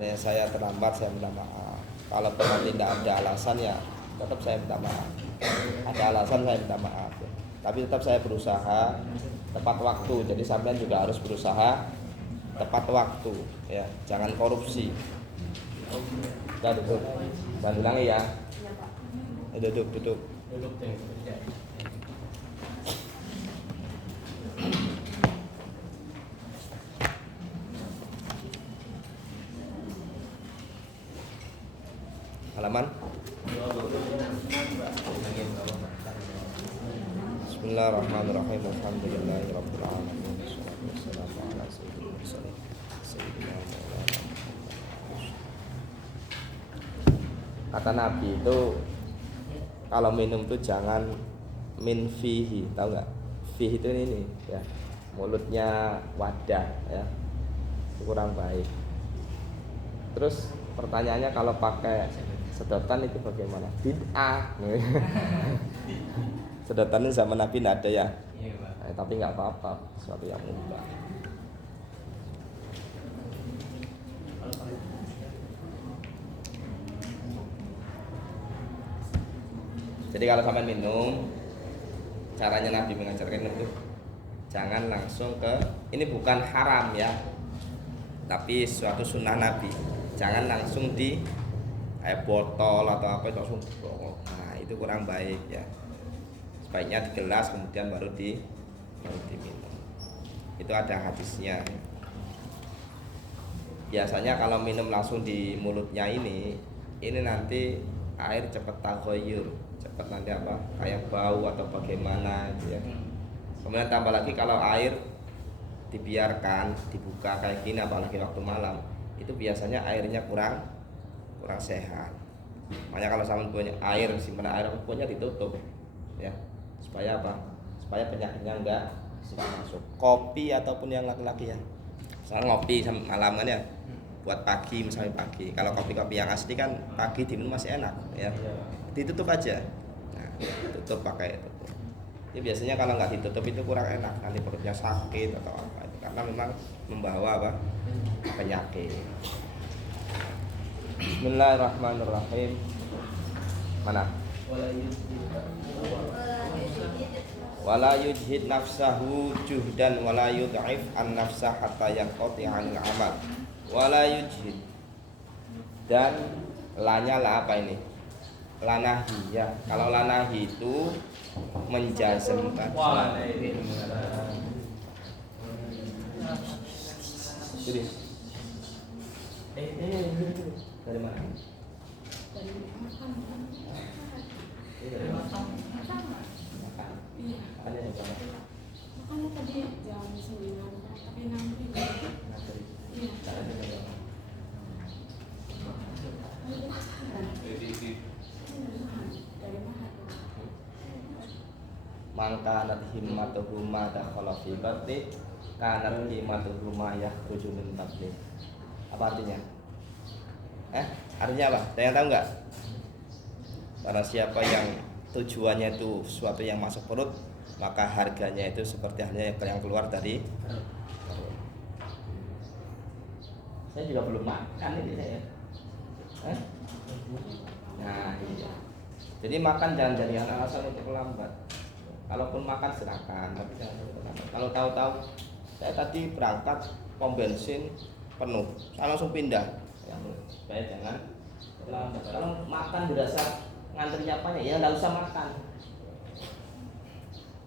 Saya terlambat, saya minta maaf. Kalau nanti tidak ada alasan ya tetap saya minta maaf. Ada alasan saya minta maaf ya. Tapi tetap saya berusaha tepat waktu. Jadi sampean juga harus berusaha tepat waktu ya. Jangan korupsi. Sudah duduk. Jangan ulangi ya. Duduk. Halaman. Bismillahirrahmanirrahim. Alhamdulillahirabbil alamin. Wassalatu wassalamu ala sayyidil mursalin sayyidina Maulana Muhammad. Kata Nabi itu kalau minum itu jangan min fihi, tahu nggak? Fihi itu ini ya, mulutnya wadah ya, itu kurang baik. Terus pertanyaannya kalau pakai sedotan itu bagaimana? Bid'ah. Sedotan itu zaman Nabi tidak ada ya. Tapi nggak apa-apa, sesuatu yang mubah. Jadi kalau sampai minum, caranya Nabi mengajarkan itu jangan langsung ke, ini bukan haram ya, tapi suatu sunnah Nabi. Jangan langsung di botol atau apa langsung. Nah itu kurang baik ya. Sebaiknya di gelas kemudian baru diminum. Itu ada hadisnya. Biasanya kalau minum langsung di mulutnya ini nanti air cepat tagoyur, cepat nanti apa kayak bau atau bagaimana gitu ya. Kemudian tambah lagi kalau air dibiarkan dibuka kayak gini apalagi waktu malam, itu biasanya airnya kurang sehat. Makanya kalau sama punya air, simpanan air punya ditutup ya, supaya apa? Supaya penyakitnya enggak masuk. Kopi ataupun yang laki-laki ya, misalnya ngopi malam kan ya, buat pagi misalnya pagi. Kalau kopi-kopi yang asli kan pagi diminum masih enak ya, ditutup aja. Nah, tutup pakai tutup. Ini biasanya kalau nggak ditutup itu kurang enak, nanti perutnya sakit atau apa itu, karena memang membawa apa? Penyakit. Bismillahirrahmanirrahim. Mana? Wala yujhid nafsahu juhdan wala yud'if an nafsah hatta yanqati 'anil amal. Wala yujhid, dan lanyala apa ini? Lanahi ya. Kalau lanahi itu menjazmkan. Jadi dari mana? Dari makan. Iya. Ada yang berapa? Makanya tadi jam 9, tapi nanti. Iya. Dari mana? Mangkanat himmatuhu ma dakhala fi batni kanat himmatuhu ma yakhruju min batni. Apa artinya? Artinya apa? Ada yang tahu nggak? Barang siapa yang tujuannya itu sesuatu yang masuk perut, maka harganya itu seperti halnya yang keluar dari perut. Saya juga belum makan ini saya. Nah iya. Jadi makan jangan jadikan alasan untuk lambat. Kalaupun makan silakan, tapi jangan terlambat. Kalau tahu-tahu saya tadi berangkat pom bensin penuh, saya langsung pindah. Supaya jangan terlambat. Kalau makan dirasa ngantri apanya, ya nggak usah makan.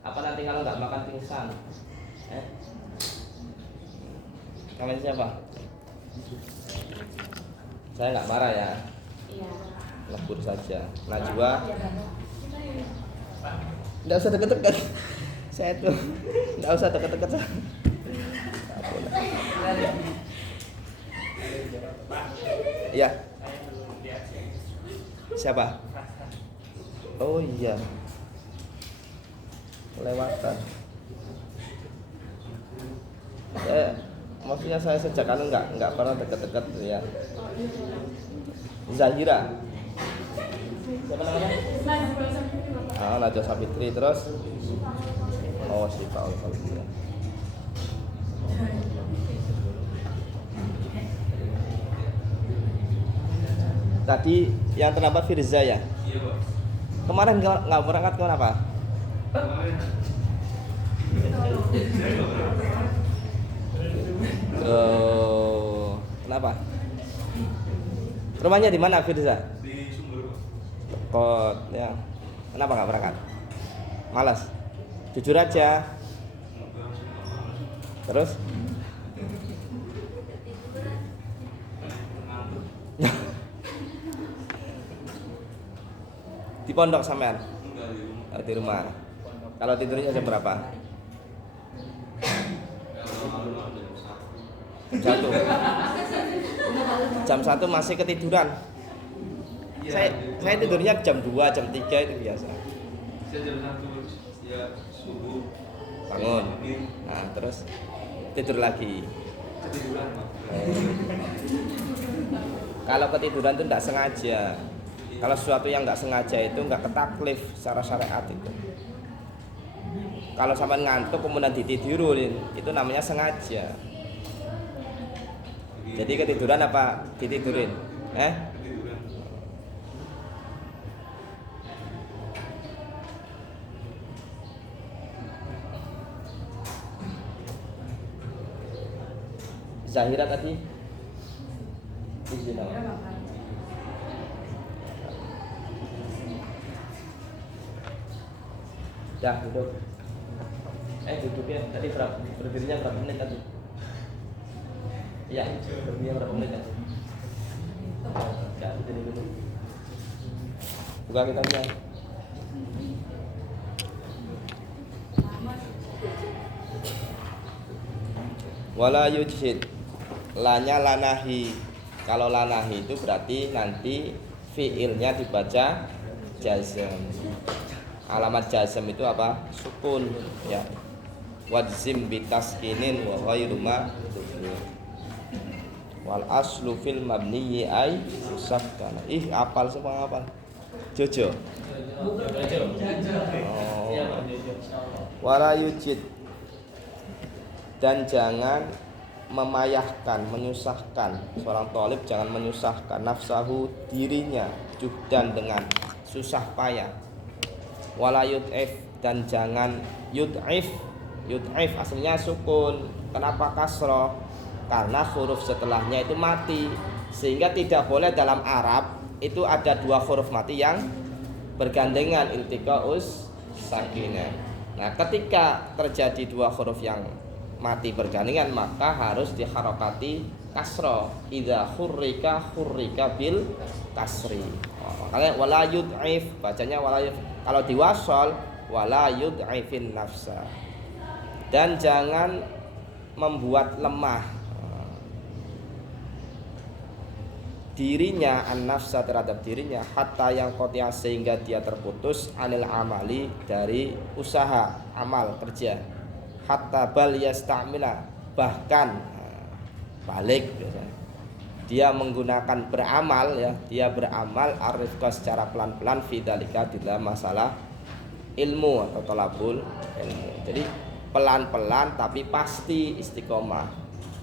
Apa nanti kalau nggak makan pingsan? Namanya siapa? Saya nggak marah ya. Iya. Lebur saja. Najwa. Nggak usah deket-deket. Saya tuh nggak usah deket-deket. Iya. Siapa? Oh iya. Kelewatan. Maksudnya saya sejak anu nggak pernah deket-deket ya. Zahira. Siapa namanya? Najwa Sapitri, terus oh si Paul Falbia. Tadi yang terlambat Firza ya? Iya, Pak. Kemarin nggak berangkat kenapa? Oh, kenapa? Rumahnya di mana Firza? Di Sumber, Pak. Kot, ya. Kenapa nggak berangkat? Malas. Jujur aja. Terus? Di pondok sampean? Enggak di rumah. Oh, di rumah. Kalau tidurnya jam berapa? Jam 1. Jam 1 masih ketiduran. Saya tidurnya jam 2, jam 3 itu biasa. Saya jam 1 ya subuh Bangun. Nah, terus tidur lagi. ketiduran, Pak. Kalau ketiduran itu tidak sengaja. Kalau sesuatu yang nggak sengaja itu nggak ketaklif secara syariat itu. Kalau sampai ngantuk kemudian ditidurin, itu namanya sengaja. Jadi ketiduran apa ditidurin? Ketiduran. Zahira tadi? Izin apa? Ya, duduk. Duduknya tadi berdirinya berapa menit tadi? Iya, berdirinya berapa menit tadi? Ya, berdiri dulu. Buka kitabnya. Wala yujhid. Lanya lanahi. Kalau lanahi itu berarti nanti fiilnya dibaca jazm. Alamat jazm itu apa? Sukun ya. Wajzim bitaskinin wa ghairu ma'dhuf. Wal aslu fil mabniyi ay musakkana. Apal semua apal. Jojo. Oh. Wala yujid. Dan jangan memayahkan, menyusahkan. Seorang thalib jangan menyusahkan nafsahu, dirinya, juhdan dengan susah payah. Wala yud'if, dan jangan yud'if. Yud'if aslinya sukun. Kenapa kasroh? Karena huruf setelahnya itu mati. Sehingga tidak boleh dalam Arab itu ada dua huruf mati yang bergandengan, iltiqaus sakinah. Nah, ketika terjadi dua huruf yang mati bergandengan maka harus diharokati kasroh. Idza hurrika bil kasri. Makanya wala yud'if, bacanya wala yud'if. Kalau diwasol wala yud'ifin nafsa. Dan jangan membuat lemah dirinya, an-nafsa terhadap dirinya, hatta yang qati'a sehingga dia terputus anil amali dari usaha amal kerja, hatta bal yastamila bahkan balik biasanya dia menggunakan beramal ya, dia beramal arifka secara pelan-pelan fidzalika di dalam masalah ilmu atau thalabul ilmu. Jadi pelan-pelan tapi pasti istiqomah.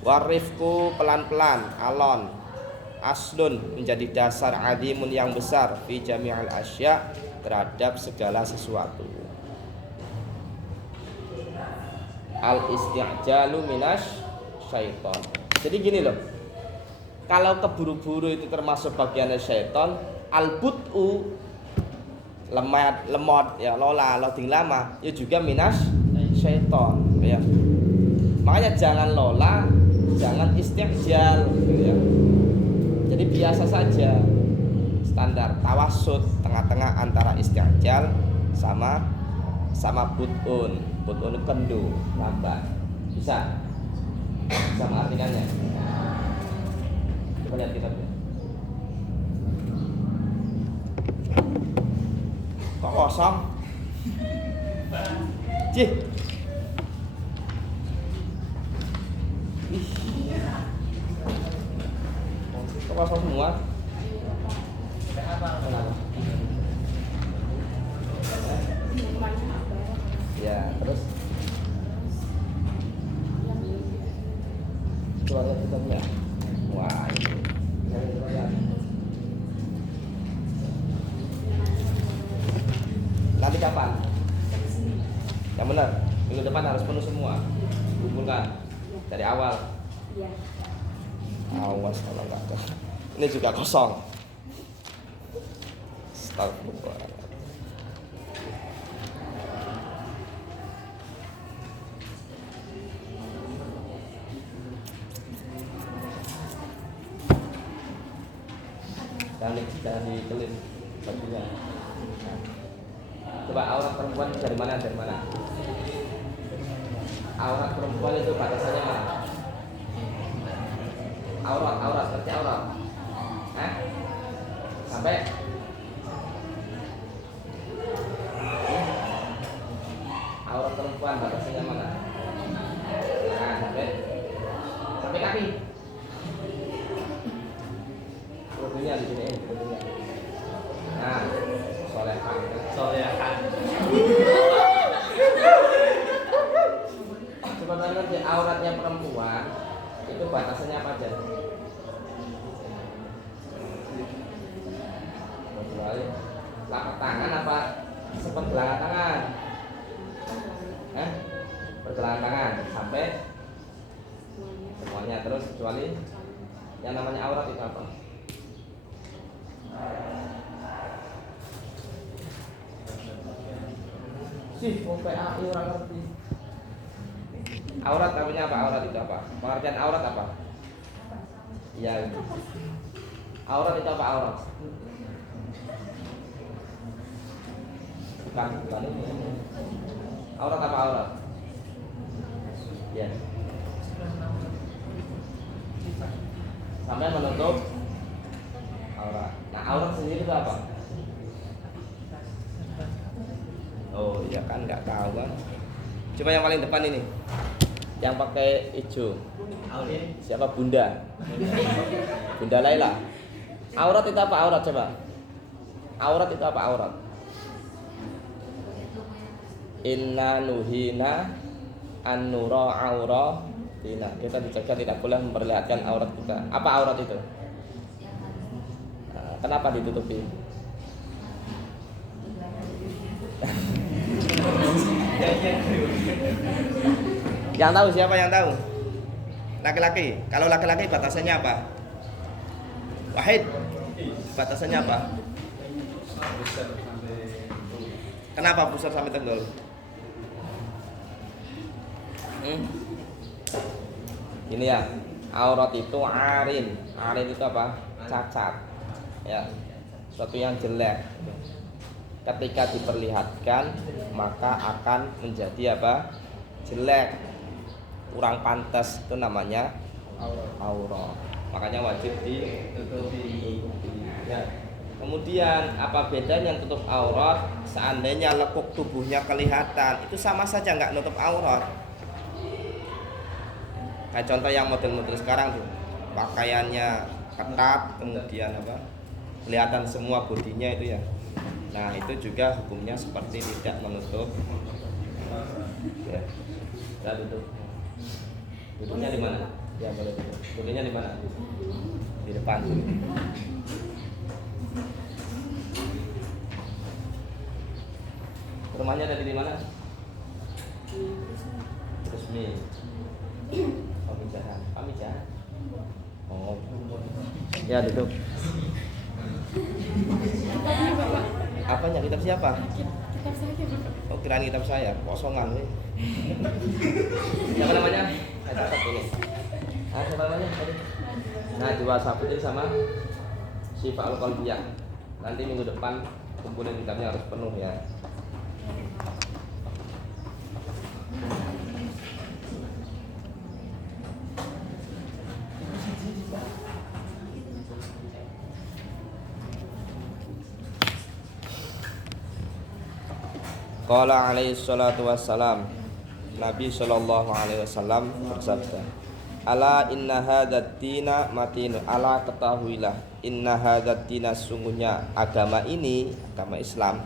Warifku pelan-pelan, alon, aslun menjadi dasar adimun yang besar fi jami'al asya terhadap segala sesuatu. Al isti'jalu minas syaiton. Jadi gini loh, kalau keburu-buru itu termasuk bagiannya syaiton. Al but'u lemot ya, lola loading lama ya juga minas syaiton ya. Makanya jangan lola, jangan isti'jal gitu ya. Jadi biasa saja, standar tawassut, tengah-tengah antara isti'jal sama but'un. But'un kendu, lambat. Bisa mengartikannya. Coba lihat kitabnya. Kok kosong? Cih. Kok kosong semua? Kenapa? Ya, terus keluarga kita punya. Wah, ini saya lihat. kapan? Yang benar, minggu depan harus penuh semua. Kumpulkan dari awal. Iya. Awas kalau nggak ada. Ini juga kosong. Astagfirullah. Jangan ditelin bajunya. Coba aurat perempuan dari mana? Dari mana? Aurat perempuan itu batasannya mana? Aurat, ngerti aurat? Hah? Sampai aurat perempuan batasannya mana? Nah, sampai kaki. Produnya di sini, produnya. Nah, solehan. Sebenarnya auratnya perempuan itu batasannya apa aja? Kecuali telapak tangan apa sepergelangan tangan? Pergelangan tangan sampai semuanya. Terus kecuali yang namanya aurat itu apa? Sih, PAI orang ngerti. Aurat namanya apa? Aurat itu apa? Pengertian aurat apa? Iya. Aurat itu apa aurat? Bukan ini. Aurat apa aurat? Ya. Sampai menutup aurat. Nah, aurat sendiri itu apa? Oh iya kan nggak tahu kan. Coba yang paling depan ini, yang pakai hijau. Siapa? Bunda Laila. Aurat itu apa aurat coba? Aurat itu apa aurat? Inna nuhina an-nura auratina. Kita dicegah tidak boleh memperlihatkan aurat kita. Apa aurat itu? Nah, kenapa ditutupi? Yang tahu siapa yang tahu? Laki-laki. Kalau laki-laki batasannya apa? Wahid. Batasannya apa? Kenapa pusar sampai tendol? Ini ya, aurat itu arin. Arin itu apa? Cacat. Ya, sesuatu yang jelek. Ketika diperlihatkan maka akan menjadi apa? Jelek, kurang pantas, itu namanya aurat. Makanya wajib ditutupi. Ya. Kemudian apa bedanya tutup aurat? Seandainya lekuk tubuhnya kelihatan, itu sama saja nggak nutup aurat. Kayak contoh yang model-model sekarang tuh, pakaiannya ketat, kemudian apa? Kelihatan semua bodinya itu ya. Nah itu juga hukumnya seperti tidak menutup. Ya, kita duduk. Duduknya di mana? Ya boleh duduk. Duduknya di mana? Di depan. Rumahnya ada di mana? Resmi. Pamijahan. Oh. Ya duduk. Kitabnya Bapak. Apanya? Kitab siapa? Kitab saya Bapak. Oh kirain kitab saya, kosongan nih. Siapa namanya? Saya catat ini. Siapa namanya tadi? Najwa Saputri sama Syifa Al-Qalbiyah. Nanti minggu depan kumpulin kitabnya harus penuh ya. Qala alaihi salatu wassalam, Nabi sallallahu alaihi wasallam bersabda, ala inna hadzal dina matin, ala ketahuilah, inna hadzal dina, sungguhnya agama ini, agama Islam,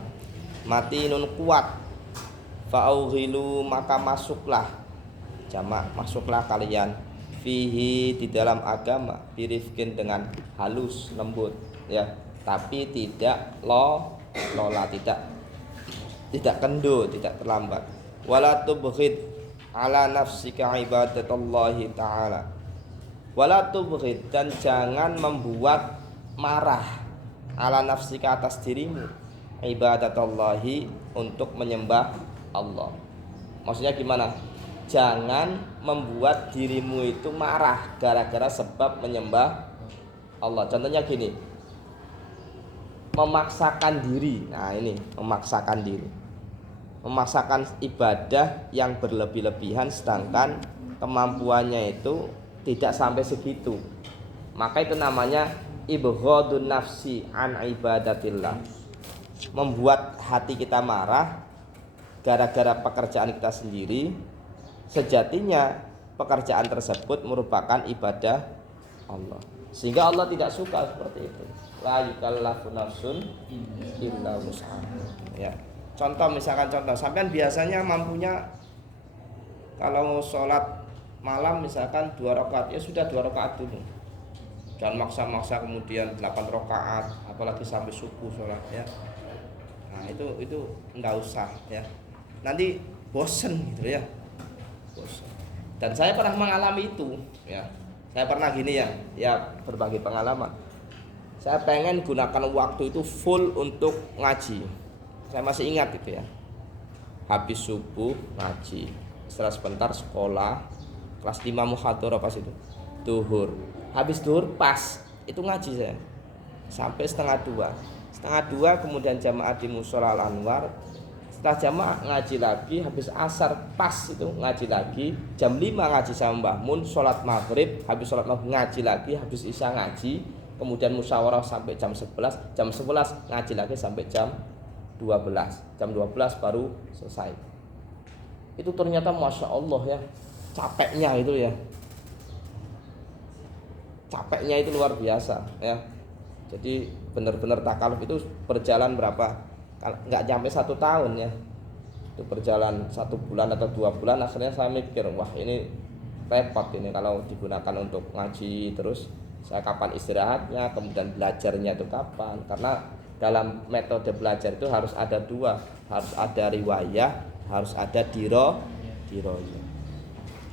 matinun, kuat, fa'ughilu, maka masuklah, jamak masuklah kalian, fihi, di dalam agama, birifkin, dengan halus, lembut ya, tapi tidak lola, tidak tidak kendor, tidak terlambat. Wala tubghid ala nafsika ibadatallahi ta'ala. Wala tubghid, dan jangan membuat marah ala nafsika, atas dirimu, ibadatallahi, untuk menyembah Allah. Maksudnya gimana? Jangan membuat dirimu itu marah gara-gara sebab menyembah Allah. Contohnya gini, memaksakan diri. Nah ini, memaksakan diri, memaksakan ibadah yang berlebih-lebihan sedangkan kemampuannya itu tidak sampai segitu. Maka itu namanya ibghadun nafsi an ibadatillah. Membuat hati kita marah gara-gara pekerjaan kita sendiri. Sejatinya pekerjaan tersebut merupakan ibadah Allah, sehingga Allah tidak suka seperti itu. La yukallafu nafsun illa wus'aha. Ya. Contoh, misalkan contoh, sampean biasanya mampunya kalau sholat malam misalkan 2 rakaat, ya sudah 2 rakaat dulu. Jangan maksa-maksa kemudian 8 rakaat, apalagi sampai subuh sholat ya. Nah itu enggak usah ya. Nanti bosen gitu ya. Bosen. Dan saya pernah mengalami itu ya. Saya pernah gini ya berbagi pengalaman. Saya pengen gunakan waktu itu full untuk ngaji. Saya masih ingat itu ya. Habis subuh ngaji, setelah sebentar sekolah, kelas 5 muhadharah pas itu. Duhur. Habis duhur pas itu ngaji saya. Sampai setengah 2. Setengah 2 kemudian jamaah di Mushola Al-Anwar. Setelah jamaah ngaji lagi, habis asar pas itu ngaji lagi, jam 5 ngaji sama Mbah Mun, sholat maghrib, habis sholat maghrib ngaji lagi, habis isya ngaji, kemudian musyawarah sampai jam 11, jam 11 ngaji lagi sampai jam 12, jam 12 baru selesai. Itu ternyata Masya Allah ya, capeknya itu ya, capeknya itu luar biasa ya. Jadi benar-benar takaluf itu berjalan berapa? Nggak sampai 1 tahun ya, itu berjalan 1 bulan atau 2 bulan. Akhirnya saya mikir, wah ini repot ini kalau digunakan untuk ngaji terus. Saya kapan istirahatnya, kemudian belajarnya itu kapan? Karena dalam metode belajar itu harus ada 2, harus ada riwayah, harus ada diroyah.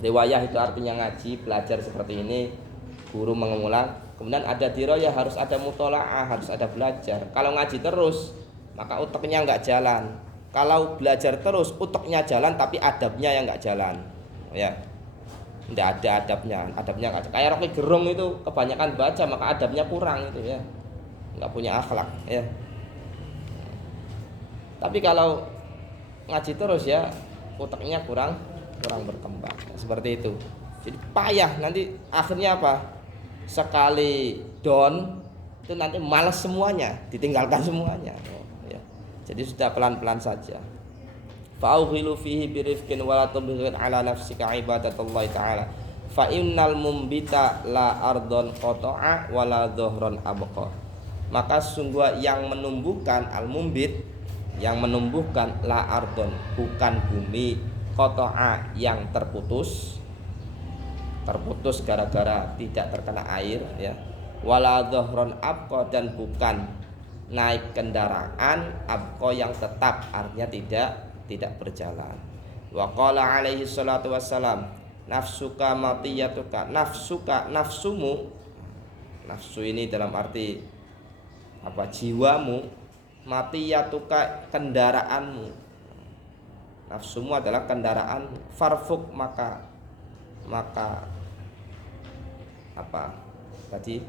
Riwayah itu artinya ngaji, belajar seperti ini, guru mengulang. Kemudian ada diroyah, harus ada mutola'ah, harus ada belajar. Kalau ngaji terus, maka uteknya nggak jalan. Kalau belajar terus, uteknya jalan tapi adabnya yang nggak jalan ya. Nggak ada adabnya nggak. Kayak Rocky Gerung itu kebanyakan baca, maka adabnya kurang itu ya, nggak punya akhlak ya. Tapi kalau ngaji terus ya, uteknya kurang berkembang seperti itu. Jadi payah, nanti akhirnya apa? Sekali down itu nanti malas semuanya, ditinggalkan semuanya. Jadi sudah pelan-pelan saja. Fa'ughilu fihi birifqin wa la tubghid ala nafsika ibadatallahi ta'ala. Fa innal mumbita la ardon qata'a wa la dhuhran abqa. Maka sungguh yang menumbuhkan al-mumbit, yang menumbuhkan la ardon, bukan bumi, qata'a yang terputus gara-gara tidak terkena air ya. Wa la dhuhran abqa, dan bukan naik kendaraan abqa yang tetap, artinya tidak berjalan. Wa qala alaihi salatu wassalam, nafsuka matiyatuka, nafsumu, nafsu ini dalam arti apa? Jiwamu, matiyatuka kendaraanmu. Nafsumu adalah kendaraan, farfuk maka apa? Tadi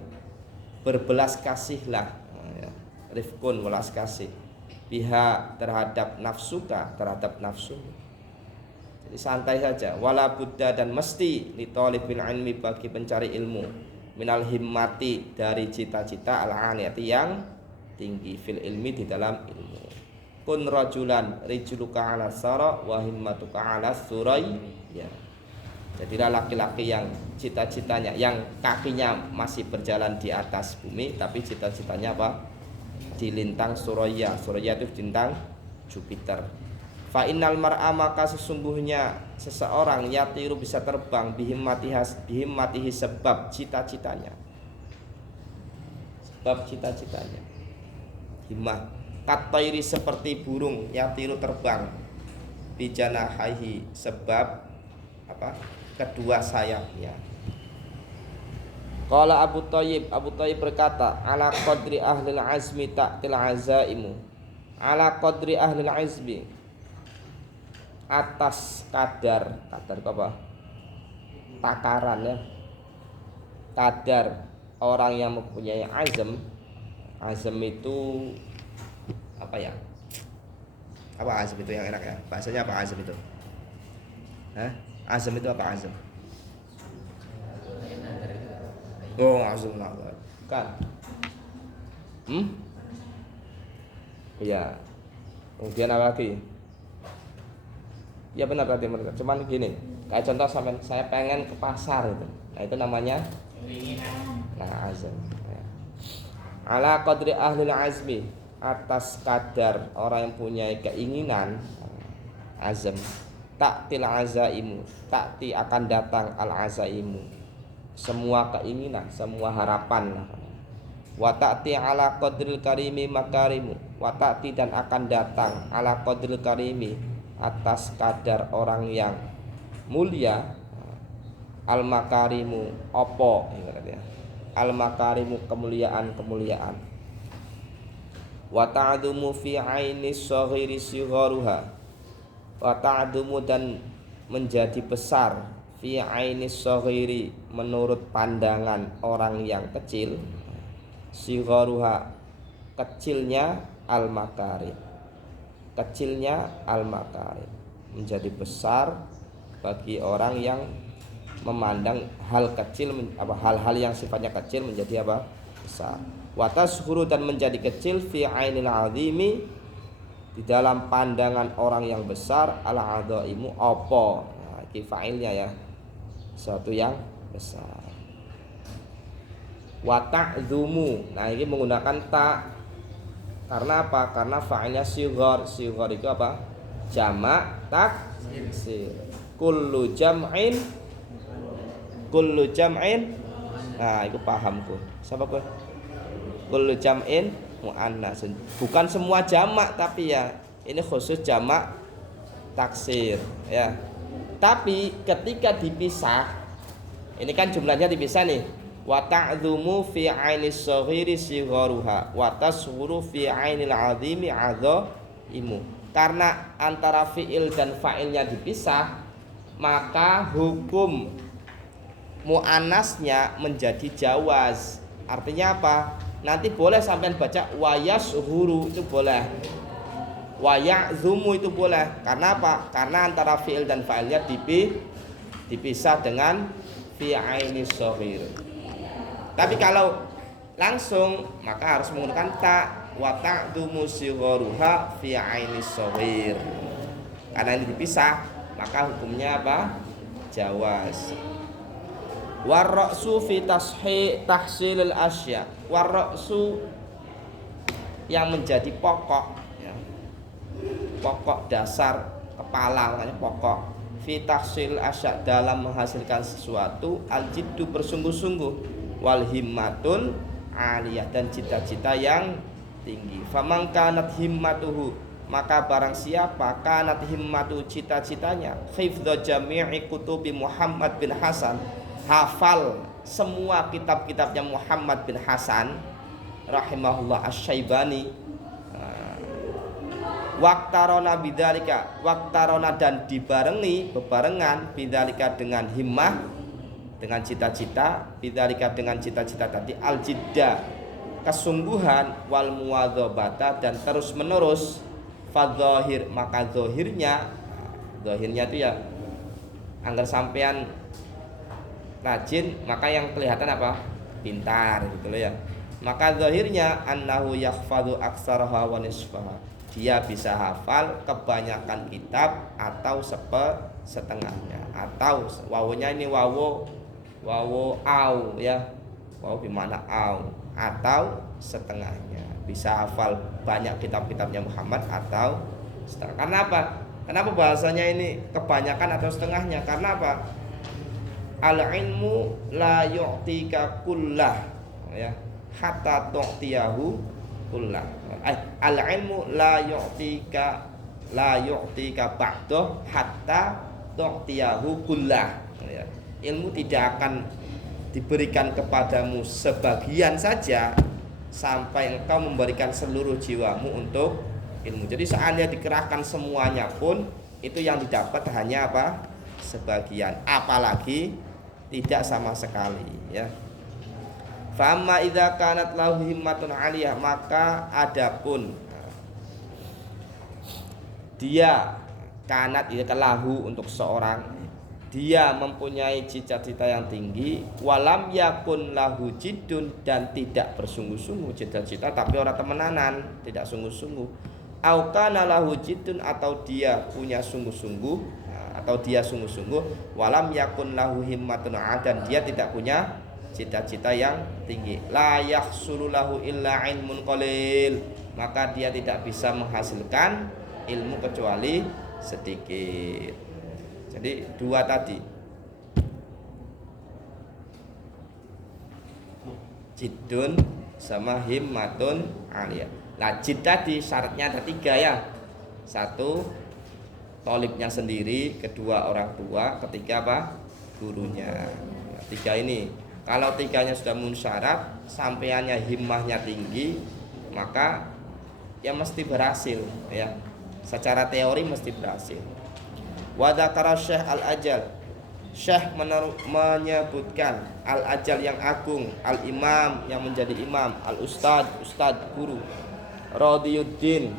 berbelas kasihlah. Rifkun, welas kasih, biha terhadap nafsuka, terhadap nafsu. Jadi santai saja. Wala buddha, dan mesti li thalibil ilmi, bagi pencari ilmu, minal himmati, dari cita-cita al-aliyati yang tinggi, fil ilmi, di dalam ilmu. Kun rajulan rijluka ala sara wa himmatuka ala suraya. Jadilah laki-laki yang cita-citanya, yang kakinya masih berjalan di atas bumi, tapi cita-citanya apa? Di lintang Suraya. Suraya itu lintang Jupiter. Fa innal mar'a, maka sesungguhnya seseorang yatiru bisa terbang bihimmatihi sebab cita-citanya. Sebab cita-citanya. Himmah. katairi seperti burung yang tiru terbang bijanahaihi sebab apa kedua sayapnya. Qala Abu Thayyib berkata ala qadri ahlil azmi ta'til azaimu, ala qadri ahlil azmi atas kadar apa takaran ya, kadar orang yang mempunyai azam itu apa ya, apa azam itu yang enak ya, bahasanya apa azam itu? Hah? Azam itu apa azam? Oh, azam kan? Iya. Kemudian apa lagi? Ya benar tadi mereka. Cuman gini, kayak contoh saya pengen ke pasar itu. Nah itu namanya azam. Ya. Ala qadri ahlil azmi, atas kadar orang yang punya keinginan azam. Ta'til azaimu, ta'ti akan datang al azaimu, semua keinginan, semua harapan. Wa ta'ti ala qadril karimi makarimu, wa ta'ti dan akan datang ala qadril karimi, atas kadar orang yang mulia, al makarimu opo ya, al makarimu kemuliaan. Wa ta'dumu fi aini shaghiri sigharuha, wa ta'dumu dan menjadi besar fi aini shaghiri menurut pandangan orang yang kecil, sigharuha kecilnya al makarim, menjadi besar bagi orang yang memandang hal-hal yang sifatnya kecil menjadi apa? Besar. Wa tashhuru dan menjadi kecil fi ainil azimi di dalam pandangan orang yang besar, ala adaimu apa? Nah, ini fa'ilnya ya. Sesuatu yang besar. Wa ta'dzumu. Nah, ini menggunakan ta. Karena apa? Karena fa'ilnya sighar. Sighar itu apa? Jamak taksir. Kullu jam'in. Nah, itu pahamku. Siapa kau? Kullu jam'in muannas. Bukan semua jamak tapi ya ini khusus jamak taksir ya. Tapi ketika dipisah, ini kan jumlahnya dipisah nih. Wa ta'dzumu fi 'ainis shaghiri sigharuha wa tasghuru fi 'ainil 'azimi 'adzaimu. Karena antara fiil dan fa'ilnya dipisah, maka hukum muannasnya menjadi jawaz. Artinya apa? Nanti boleh sampean baca wayashhuru itu boleh, waya'zumu itu boleh. Karena apa? Karena antara fi'il dan fa'ilnya dipisah dengan fi aini shaghir. Tapi kalau langsung maka harus menggunakan ta, wa ta'dumu sigharuha fi aini shaghir. Karena ini dipisah maka hukumnya apa? Jawaz. Warra'su fi tahsilil asya. Warra'su yang menjadi pokok ya. Pokok dasar kepala, makanya pokok. Fi tahsilil asya dalam menghasilkan sesuatu, al-jiddu bersungguh-sungguh, wal himmatul aliyah dan cita-cita yang tinggi. Faman kanat himmatuhu, maka barang siapa kanat himmatu cita-citanya hifdza jami'i kutubi Muhammad bin Hasan, hafal semua kitab-kitabnya Muhammad bin Hasan rahimahullah asy-Syaibani. Waqtarona bidzalika, waqtarona dan bebarengan bidzalika dengan himmah, dengan cita-cita, bidzalika dengan cita-cita tadi, al-jidda kesungguhan, wal muwadzabata dan terus menerus, fadzahir maka zahirnya itu ya anggar sampean rajin maka yang kelihatan apa? Pintar gitu loh ya. Maka zahirnya annahu yahfadzu aktsaraha wa nisfaha. Dia bisa hafal kebanyakan kitab atau setengahnya, atau wawunya ini wawu au ya. Wawu bermakna au, atau setengahnya. Bisa hafal banyak kitab-kitabnya Muhammad atau setengah. Karena apa? Kenapa bahasanya ini kebanyakan atau setengahnya? Karena apa? Al-ilmu la yu'tika kullah ya, hatta tu'tiyahu kullah. Al-ilmu la yu'tika ba'dahu hatta tu'tiyahu kullah. Ya. Ilmu tidak akan diberikan kepadamu sebagian saja sampai engkau memberikan seluruh jiwamu untuk ilmu. Jadi seandainya dikerahkan semuanya pun itu yang didapat hanya apa? Sebagian, apalagi tidak sama sekali, ya. Fa amma idza kanat lahu himmatun 'aliyah, maka adapun dia kanat itu lahu untuk seorang, dia mempunyai cita-cita yang tinggi, walam yakun lahu jiddun, dan tidak bersungguh-sungguh cita-cita tapi orang temenanan, tidak sungguh-sungguh. Au kana lahu jiddun, atau dia punya sungguh-sungguh, atau dia sungguh-sungguh, walam yakun lahu himmatun, dan dia tidak punya cita-cita yang tinggi. La yahsulu lahu illa ilmun qalil, maka dia tidak bisa menghasilkan ilmu kecuali sedikit. Jadi dua tadi, jiddun sama himmatun aliyah. Nah, jid tadi syaratnya ada 3 ya. 1, tolibnya sendiri, kedua orang tua, ketiga apa? Gurunya. Nah, 3 ini. Kalau 3-nya sudah munsyarat, sampaiannya himmahnya tinggi, maka ya mesti berhasil, ya. Secara teori mesti berhasil. Wa dzakara Syekh Al-Ajal, Syekh menyebutkan Al-Ajal yang agung, Al-Imam yang menjadi imam, Al-Ustad, Ustad guru, Radiyuddin,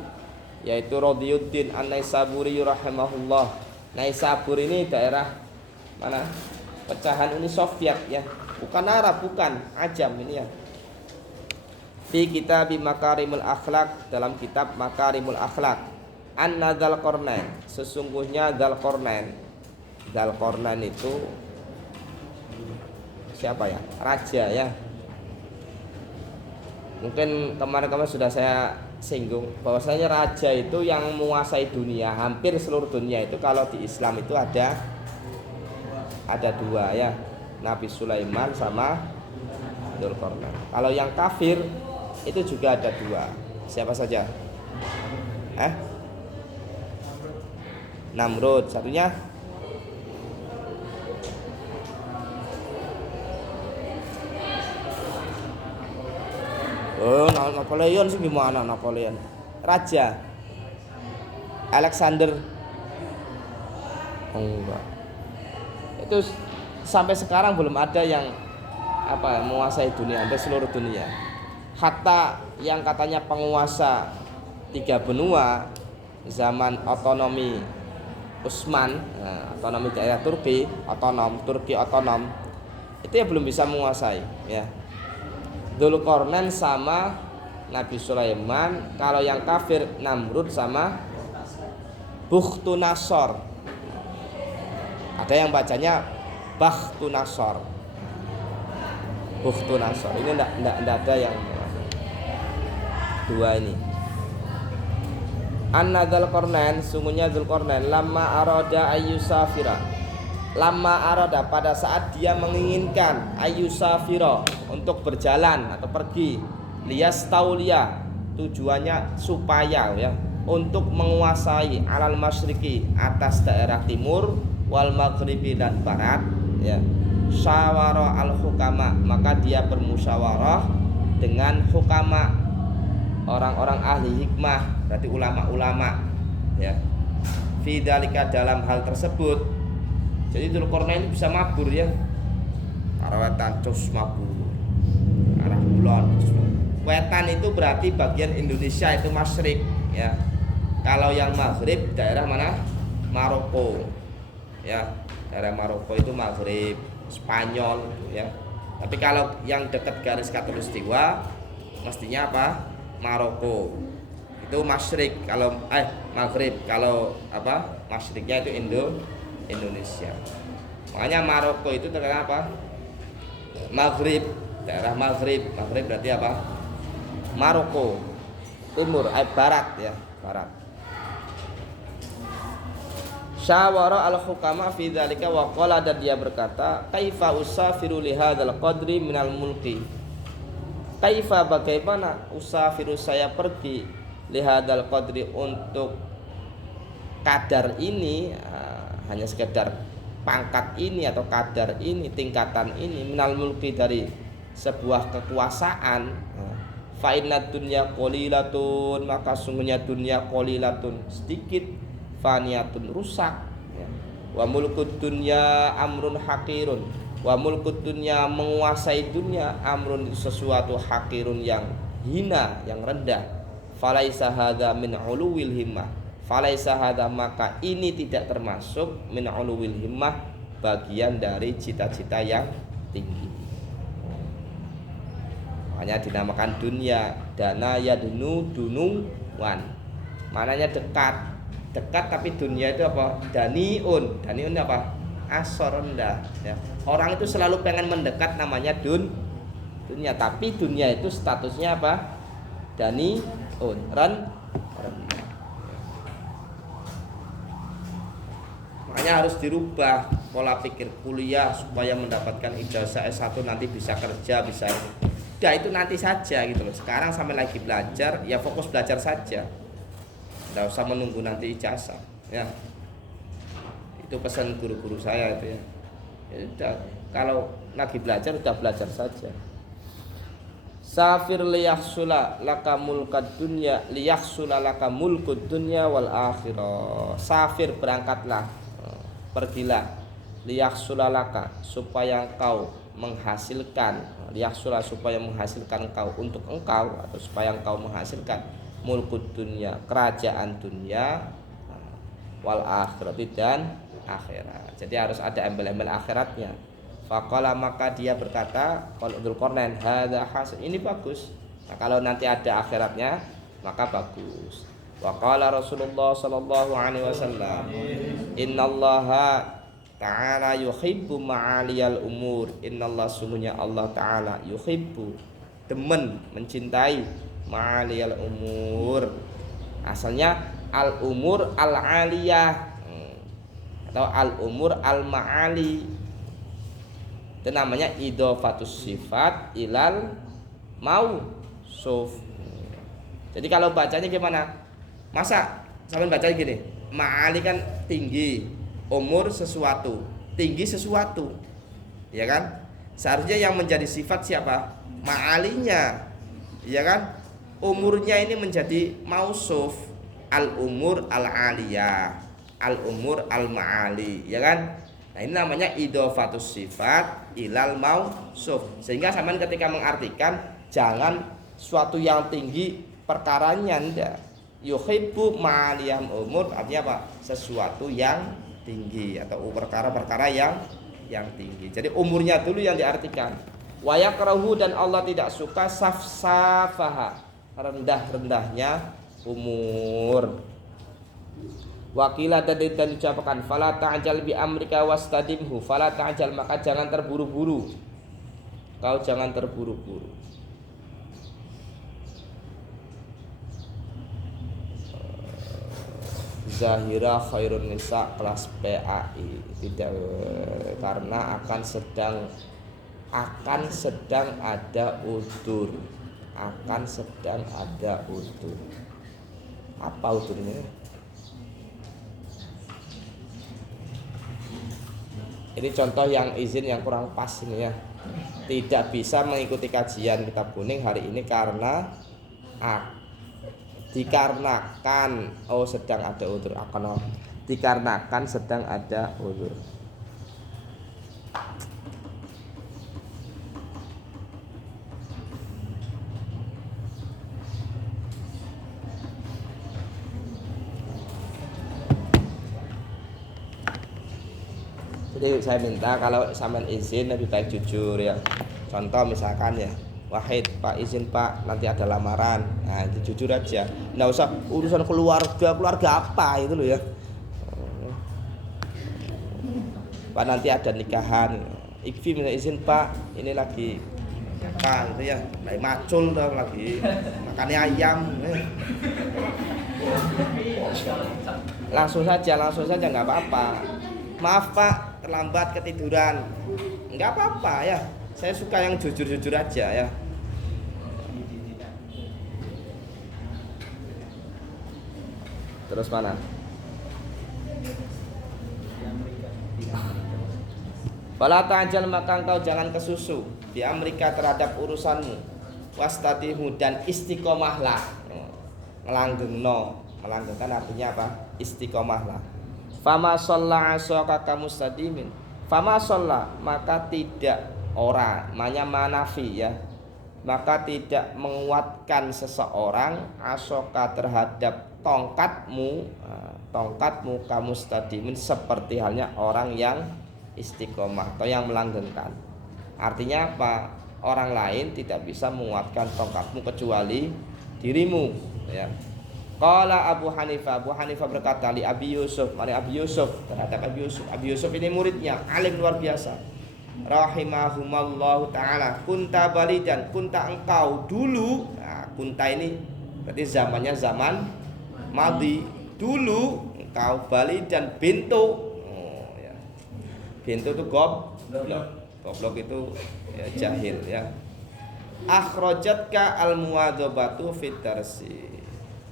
yaitu Radiyuddin An-Naisaburi rahimahullah. Naisabur ini daerah mana? Pecahan Uni Soviet, ya. Bukan Arab, bukan Ajam ini, ya. Fi kitab Makarimul Akhlaq, dalam kitab Makarimul Akhlaq, Anna Dzulqarnain, sesungguhnya Dzulqarnain. Dzulqarnain itu siapa ya? Raja, ya. Mungkin kemarin-kemarin sudah saya singgung bahwasanya raja itu yang menguasai dunia, hampir seluruh dunia itu. Kalau di Islam itu ada 2, ya. Nabi Sulaiman sama Dzulqarnain. Kalau yang kafir itu juga ada 2. Siapa saja? Namrud, satunya Napoleon sih, gimana Napoleon? Raja Alexander. Enggak. Itu sampai sekarang belum ada yang menguasai dunia, hampir seluruh dunia. Hatta yang katanya penguasa 3 benua zaman otonomi Utsman, otonomi daerah Turki otonom, itu ya belum bisa menguasai, ya. Dzulqarnain sama Nabi Sulaiman. Kalau yang kafir Namrud sama Bukhtunasor. Ada yang bacanya Bakhtunasor. Bukhtunasor. Ini enggak ada yang 2 ini. Anna Dzulqarnain, sungguhnya Dzulqarnain, lamma arada ayyusafira, pada saat dia menginginkan ayyusafira, untuk berjalan atau pergi, liyastauliya, tujuannya supaya, ya, untuk menguasai alal masyriqi, atas daerah timur, wal maghribi, dan barat, ya. Syawara al hukama, maka dia bermusyawarah dengan hukama, orang-orang ahli hikmah, berarti ulama-ulama, ya. Fi dzalika, dalam hal tersebut. Jadi Dzulqarnain bisa mabur, ya. Karawatan cus mabur, arah kulon. Wetan itu berarti bagian Indonesia, itu masyrik, ya. Kalau yang maghrib daerah mana? Maroko, ya. Daerah Maroko itu maghrib, Spanyol, ya. Tapi kalau yang dekat garis khatulistiwa mestinya apa? Maroko. Itu masyrik, kalau maghrib, kalau masyriknya itu Indonesia. Makanya Maroko itu daerah apa? Maghrib, daerah maghrib berarti apa? Maroko. Timur, barat, ya, barat. Syawara al-hukama fi dzalika wa qala, dan dia berkata, kaifa usafiru li hadzal qadri minal mulki, Kaifa bagaimana usafiru saya pergi lihadal qadri untuk kadar ini, hanya sekedar pangkat ini atau kadar ini, tingkatan ini, minal mulki dari sebuah kekuasaan. Fa inna dunya qalilatun, maka sungguhnya dunia qalilatun, sedikit, faniyatun, rusak, ya. Wa mulkud dunya amrun hakirun, wa mulkud dunya, menguasai dunia, amrun, sesuatu, hakirun, yang hina, yang rendah. Falaisa hadza min uluwil himmah, falaisa hadza, maka ini tidak termasuk min uluwil himmah, bagian dari cita-cita yang tinggi. Makanya dinamakan dunia dana yadnu dunuwan, maknanya dekat, dekat, tapi dunia itu apa? Daniun, daniun apa? Asor, rendah, ya. Orang itu selalu pengen mendekat, namanya dunia, tapi dunia itu statusnya apa? Daniun, rendah. Makanya harus dirubah pola pikir kuliah supaya mendapatkan ijazah S1 nanti bisa kerja, bisa. Udah itu nanti saja gitu loh. Sekarang sampai lagi belajar, ya fokus belajar saja. Tidak usah menunggu nanti ijazah, ya. Itu pesan guru-guru saya itu, ya. Ya udah, kalau lagi belajar udah belajar saja. Safir liyahsula laka mulkad dunya, liyahsula laka mulkud dunya wal akhirah. Safir, berangkatlah, pergilah, liyahsula laka, supaya engkau menghasilkan, liyahsula, supaya menghasilkan engkau, untuk engkau, atau supaya engkau menghasilkan mulkud dunya, kerajaan dunia, wal akhirat, dan akhirat. Jadi harus ada embel-embel akhiratnya. Faqala, maka dia berkata, kalau Dzulqarnain, hadza hasan, ini bagus. Nah, kalau nanti ada akhiratnya maka bagus. Wa qala Rasulullah sallallahu alaihi wasallam, innallaha ta'ala yuhibbu ma'aliyal umur. Innallah, sungguhnya Allah ta'ala, yuhibbu, demen, mencintai, ma'aliyal umur. Asalnya al umur al aliyah, atau al umur al ma'ali. Itu namanya idhofatus sifat ilal mausuf. Jadi kalau bacanya gimana? Masa sampai bacanya gini, ma'ali kan tinggi, umur sesuatu, tinggi sesuatu, ya kan? Seharusnya yang menjadi sifat siapa? Ma'alinya, ya kan? Umurnya ini menjadi mausuf, al umur al aliyah, al umur al ma'ali, ya kan? Nah, ini namanya idhofatus sifat ilal mausuf. Sehingga sampean ketika mengartikan, jangan suatu yang tinggi perkaranya, ndak. Yuhibbu ma'aliyam umur, artinya apa? Sesuatu yang tinggi, atau perkara-perkara yang tinggi. Jadi umurnya dulu yang diartikan. Wa yakrahu, dan Allah tidak suka safsafaha, rendah-rendahnya umur. Wakilah, dan diucapkan, fala ta'jal bi amrika wastadimhu, fala ta'jal, maka jangan terburu-buru. Kau jangan terburu-buru. Zahira khairun nisa, kelas PAI, tidak, karena akan sedang ada udur, akan sedang ada udur. Apa udurnya? Ini contoh yang izin yang kurang pas ini, ya. Tidak bisa mengikuti kajian kitab kuning hari ini karena dikarenakan sedang ada udzur, dikarenakan sedang ada udzur. Jadi saya minta kalau sampean izin lebih baik jujur, ya. Contoh misalkan, ya, Wahid, Pak izin Pak, nanti ada lamaran. Nah, itu jujur aja. Nggak usah urusan keluarga apa itu loh, ya. Pak nanti ada nikahan. Ikfi minta izin Pak, ini lagi apa gitu, ya. Lagi macul dong, lagi makannya ayam. Langsung saja nggak apa-apa. Maaf Pak, terlambat ketiduran. Nggak apa-apa, ya. Saya suka yang jujur-jujur aja, ya. Terus mana? Fala ta'jal, maka engkau jangan kesusu di Amerika terhadap urusanmu. Wastadimu, dan istiqomahlah. Melanggengkan artinya apa? Istiqomahlah. Fama shalla asaka kamustadimin. Fama shalla, maka tidak ora, namanya manafi ya. Maka tidak menguatkan seseorang asoka terhadap tongkatmu kamustadimin, seperti halnya orang yang istiqomah atau yang melanggengkan. Artinya apa? Orang lain tidak bisa menguatkan tongkatmu kecuali dirimu ya. Qala Abu Hanifah berkata li Abi Yusuf, terhadap Abi Yusuf. Abi Yusuf ini muridnya, alim luar biasa. Rahimahumallahu taala. Kunta balidan, kunta engkau dulu. Nah, kunta ini berarti zamannya zaman madi. Dulu engkau balidan bintu. Oh ya. Bintu itu goblok itu ya, jahil ya. Akhrajatka al-muwadzabatu fit darsi.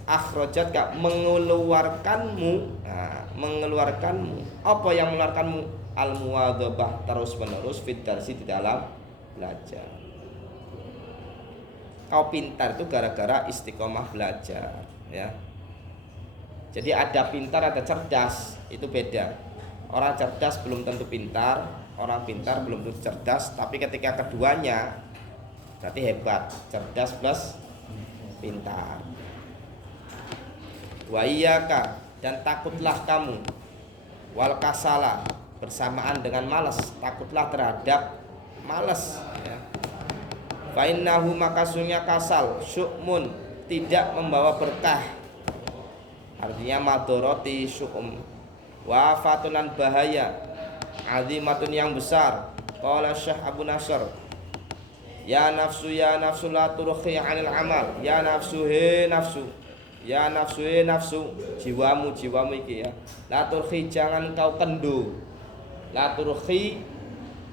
Akhrajatka, mengeluarkanmu. Nah, mengeluarkanmu. Apa yang mengeluarkanmu? Al-muwadzabah, terus menerus fit darsi, di dalam belajar. Kau pintar itu gara-gara istiqomah belajar ya. Jadi ada pintar, ada cerdas, itu beda. Orang cerdas belum tentu pintar, orang pintar belum tentu cerdas, tapi ketika keduanya berarti hebat, cerdas plus pintar. Wa iyyaka, dan takutlah kamu, wal kasala, bersamaan dengan malas, takutlah terhadap malas ya. Fa innahu, maka sungguhnya kasal, syu'mun, tidak membawa berkah. Artinya madoroti syu'um, wafatunan bahaya, azimatun yang besar. Qala Syekh Abu Nasr, ya nafsu la turkhi 'anil amal. Ya nafsu, he nafsu, ya nafsu, he nafsu, jiwamu iki ya. La turkhi, jangan kau kendu. La turkhi,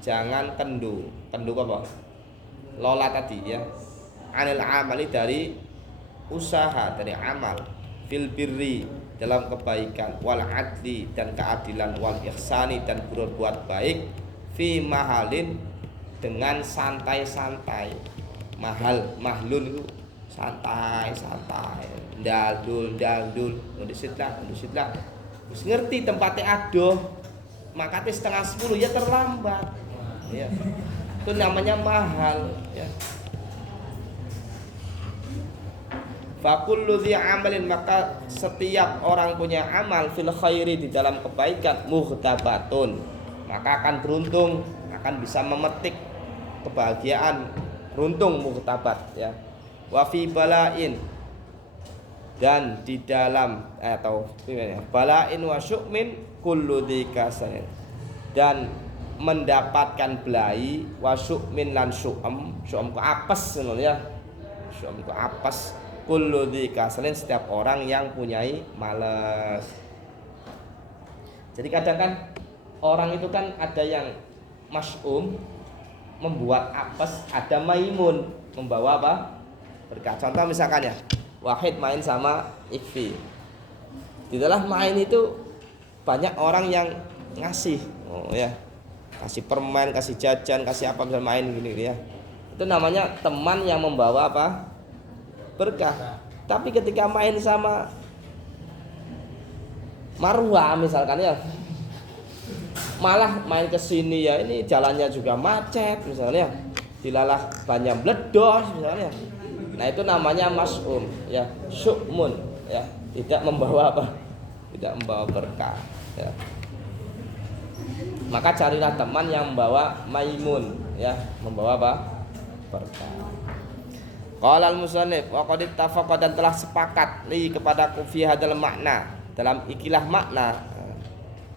jangan kendu. Kendu apa? Lola tadi ya. 'Anil amali, dari usaha, dari amal. Fil birri, dalam kebaikan, wal adli, dan keadilan, wal ihsani, dan berbuat baik, fi mahalin, dengan santai-santai. Mahlun itu santai-santai, daldul, undisitlah. Terus ngerti tempatnya adoh, maka 9:30 ya terlambat. Ya. Itu namanya mahal ya. Fakullu dzi amalin, maka setiap orang punya amal fil khairi, di dalam kebaikan, muhtabatun, maka akan beruntung, akan bisa memetik kebahagiaan, beruntung, muhtabat ya. Wa fi balain, dan di dalam atau balain wa syu'min kullu dzikasain, dan mendapatkan belai, wa syu'min lan syu'am ku apes ngono ya. Syu'am ku apes, kullu dzikasain, setiap orang yang punyai malas. Jadi kadang kan orang itu kan ada yang mas'um, membuat apes, ada maimun, membawa apa? Berkah. Contoh misalkan ya, Wahid main sama Ikfi. Di dalam main itu banyak orang yang ngasih, ya, kasih permen, kasih jajan, kasih apa, bisa main gini ya. Itu namanya teman yang membawa apa? Berkah. Tapi ketika main sama Marwa misalkan ya, malah main ke sini ya, ini jalannya juga macet misalnya, dilalah banyak bledos misalnya. Nah itu namanya mas'um ya, syu'mun ya, tidak membawa apa? Tidak membawa berkah ya. Maka carilah teman yang membawa maimun ya, membawa apa? Berkah. Qala al-musannif wa qad ittafaqa, dan telah sepakat li kepadaku fi hadzal makna, dalam ikilah makna.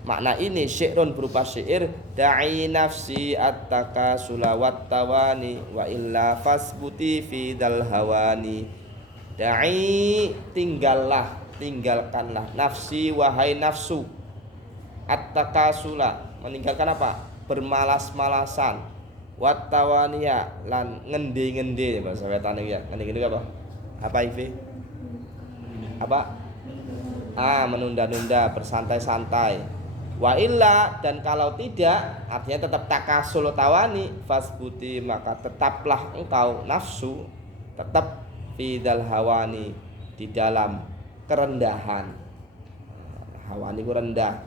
Makna ini syi'run, berupa syair, da'i nafsi at-takasula wat tawani wa illa fasbuti fi dal hawani. Da'i, tinggalkanlah nafsi, wahai nafsu, at-takasula, meninggalkan apa? Bermalas-malasan, wat tawaniya, lan ngendi-ngendi bahasa wetane ya. Ngendi-ngendi apa? Apa Ifi? Apa? menunda-nunda, bersantai-santai. Wa illa, dan kalau tidak, artinya tetap takasul tawani, fasbuti, maka tetaplah engkau nafsu tetap fidal hawani, di dalam kerendahan. Hawani ku rendah.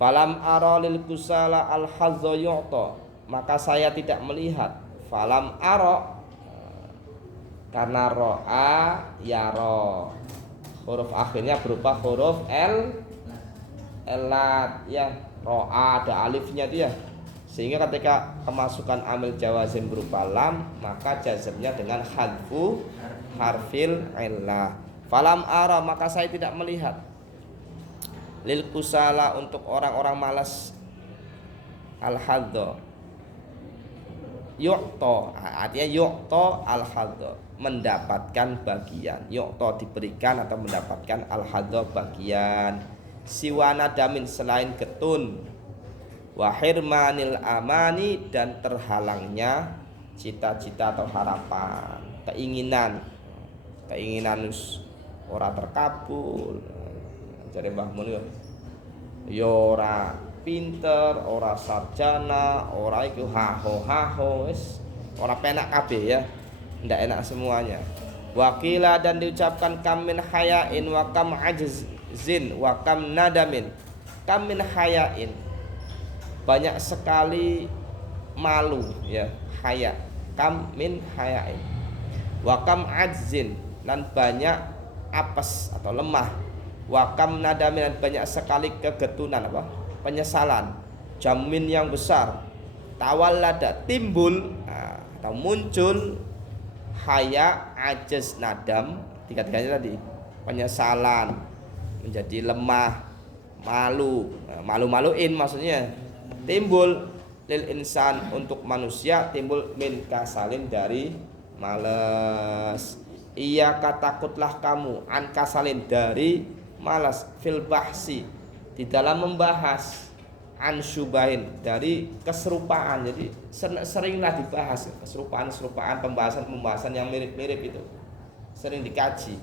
Falam ara lil kusala al hazza yu'ta, maka saya tidak melihat. Falam ara, karena ro'a yara, huruf akhirnya berupa huruf lat ya, ro'a ada alifnya dia, sehingga ketika kemasukan amil jawazim berupa lam, maka jazmnya dengan hadfu harfil illah. Falam ara, maka saya tidak melihat, lil kusala, untuk orang-orang malas, al hadza yu'ta, artinya yu'ta al hadza, mendapatkan bagian, yu'ta diberikan atau mendapatkan, al hadza bagian, siwana damin selain getun, wa hirmanil amani, dan terhalangnya cita-cita atau harapan, keinginan ora terkabul. Jare Mbah Mun yo ora pinter, ora sarjana, ora iku haho wis ora penak kabeh ya, ndak enak semuanya. Wakila, dan diucapkan kam min hayain wa kam ajzin wa kam nadamin. Kam min hayain, banyak sekali malu ya, haya. Kam min hayain wa kam ajzin, dan banyak apes atau lemah. Wa kam nadamin, dan banyak sekali kegetunan, apa? Penyesalan. Jamin yang besar. Tawallada, timbul atau muncul, haya, ajaz, nadam, tiga-tiganya tadi. Penyesalan, menjadi lemah, malu, malu-maluin maksudnya. Timbul lil insan, untuk manusia, timbul min kasalin, dari malas. Iya, takutlah kamu, an kasalin, dari malas, fil bahsi, di dalam membahas, an syubahin, dari keserupaan. Jadi seringlah dibahas keserupaan, pembahasan yang mirip-mirip itu sering dikaji.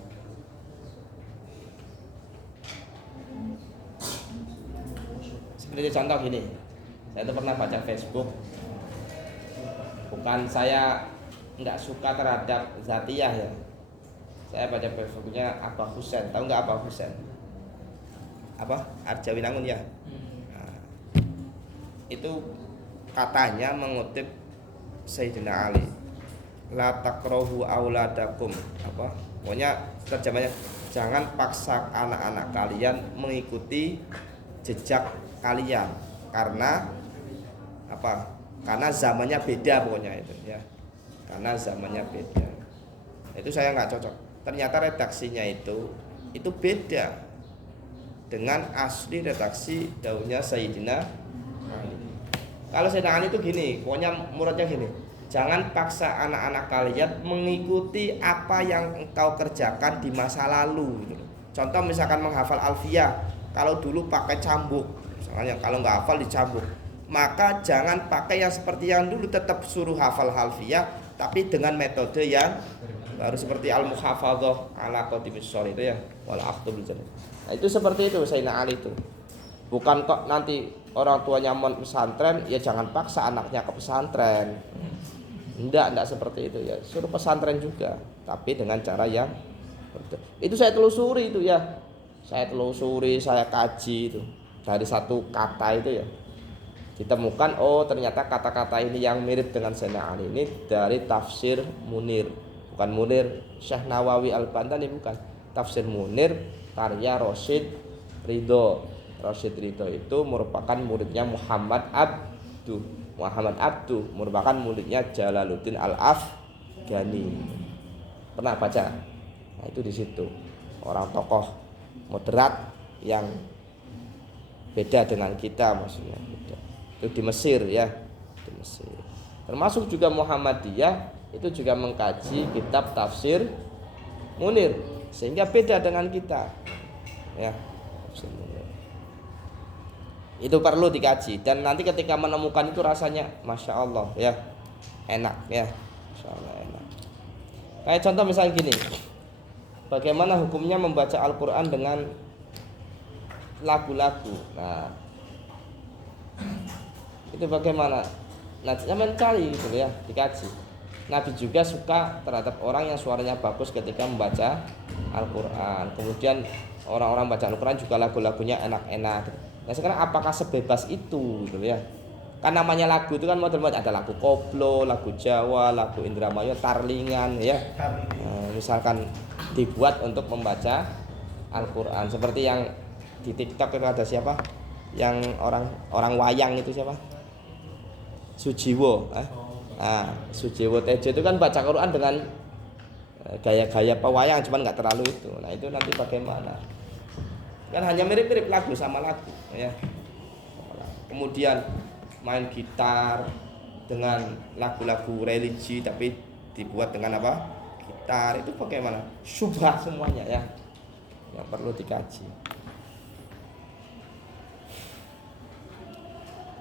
Seperti contoh gini, saya itu pernah baca Facebook, bukan saya nggak suka terhadap Zatiyah ya, saya baca Facebooknya Abah Husain, tahu nggak Abah Husain? Apa? Arjawinangun ya. Nah, itu katanya mengutip Sayyidina Ali, la takrohu auladakum, apa? Pokoknya terjemahnya, jangan paksa anak-anak kalian mengikuti jejak kalian, karena apa? Karena zamannya beda, pokoknya itu ya. Karena zamannya beda. Itu saya nggak cocok. Ternyata redaksinya itu beda dengan asli redaksi daunnya Sayyidina Ali. Kalau Sayyidina Ali itu gini, pokoknya muridnya gini, jangan paksa anak-anak kalian mengikuti apa yang engkau kerjakan di masa lalu. Contoh misalkan menghafal alfiyah, kalau dulu pakai cambuk, misalnya kalau nggak hafal dicambuk, maka jangan pakai yang seperti yang dulu, tetap suruh hafal alfiyah, tapi dengan metode yang baru, seperti al-muhafadzah ala qadimis sholi itu ya, wal akhdhu bil jannah. Nah, itu seperti itu Sayyidina Ali itu. Bukan kok nanti orang tuanya mau pesantren, ya jangan paksa anaknya ke pesantren. Enggak seperti itu ya. Suruh pesantren juga, tapi dengan cara yang itu saya telusuri itu ya. Saya kaji itu. Dari satu kata itu ya, ditemukan oh ternyata kata-kata ini yang mirip dengan Sayyidina Ali ini dari tafsir Munir. Bukan Munir Syekh Nawawi Al-Bantani, bukan. Tafsir Munir karya Rasyid Ridho. Rasyid Ridho itu merupakan muridnya Muhammad Abduh merupakan muridnya Jalaluddin Al-Afghani. Pernah baca? Nah, itu di situ. Orang tokoh moderat yang beda dengan kita, maksudnya beda. Itu di Mesir ya, di Mesir. Termasuk juga Muhammadiyah itu juga mengkaji kitab tafsir Munir, sehingga beda dengan kita ya. Itu perlu dikaji, dan nanti ketika menemukan itu rasanya Masya Allah ya, enak ya, Masya Allah enak. Kayak contoh misalnya gini, bagaimana hukumnya membaca Al-Quran dengan lagu-lagu. Nah, itu bagaimana? Nah, jangan cari gitu ya, dikaji. Nabi juga suka terhadap orang yang suaranya bagus ketika membaca Al-Quran. Kemudian orang-orang baca Al-Quran juga lagu-lagunya enak-enak. Nah sekarang apakah sebebas itu gitu ya? Kan namanya lagu itu kan model-model, ada lagu koplo, lagu Jawa, lagu Indramayu, tarlingan ya. Nah, misalkan dibuat untuk membaca Al-Quran. Seperti yang di TikTok itu ada siapa? Yang orang wayang itu siapa? Sujiwo. Sujiwo Tejo itu kan baca Quran dengan gaya-gaya pewayang, cuman nggak terlalu itu. Nah itu nanti bagaimana? Kan hanya mirip-mirip lagu sama lagu, ya. Kemudian main gitar dengan lagu-lagu religi tapi dibuat dengan apa? Gitar itu bagaimana? Syubhah semuanya ya. Yang perlu dikaji.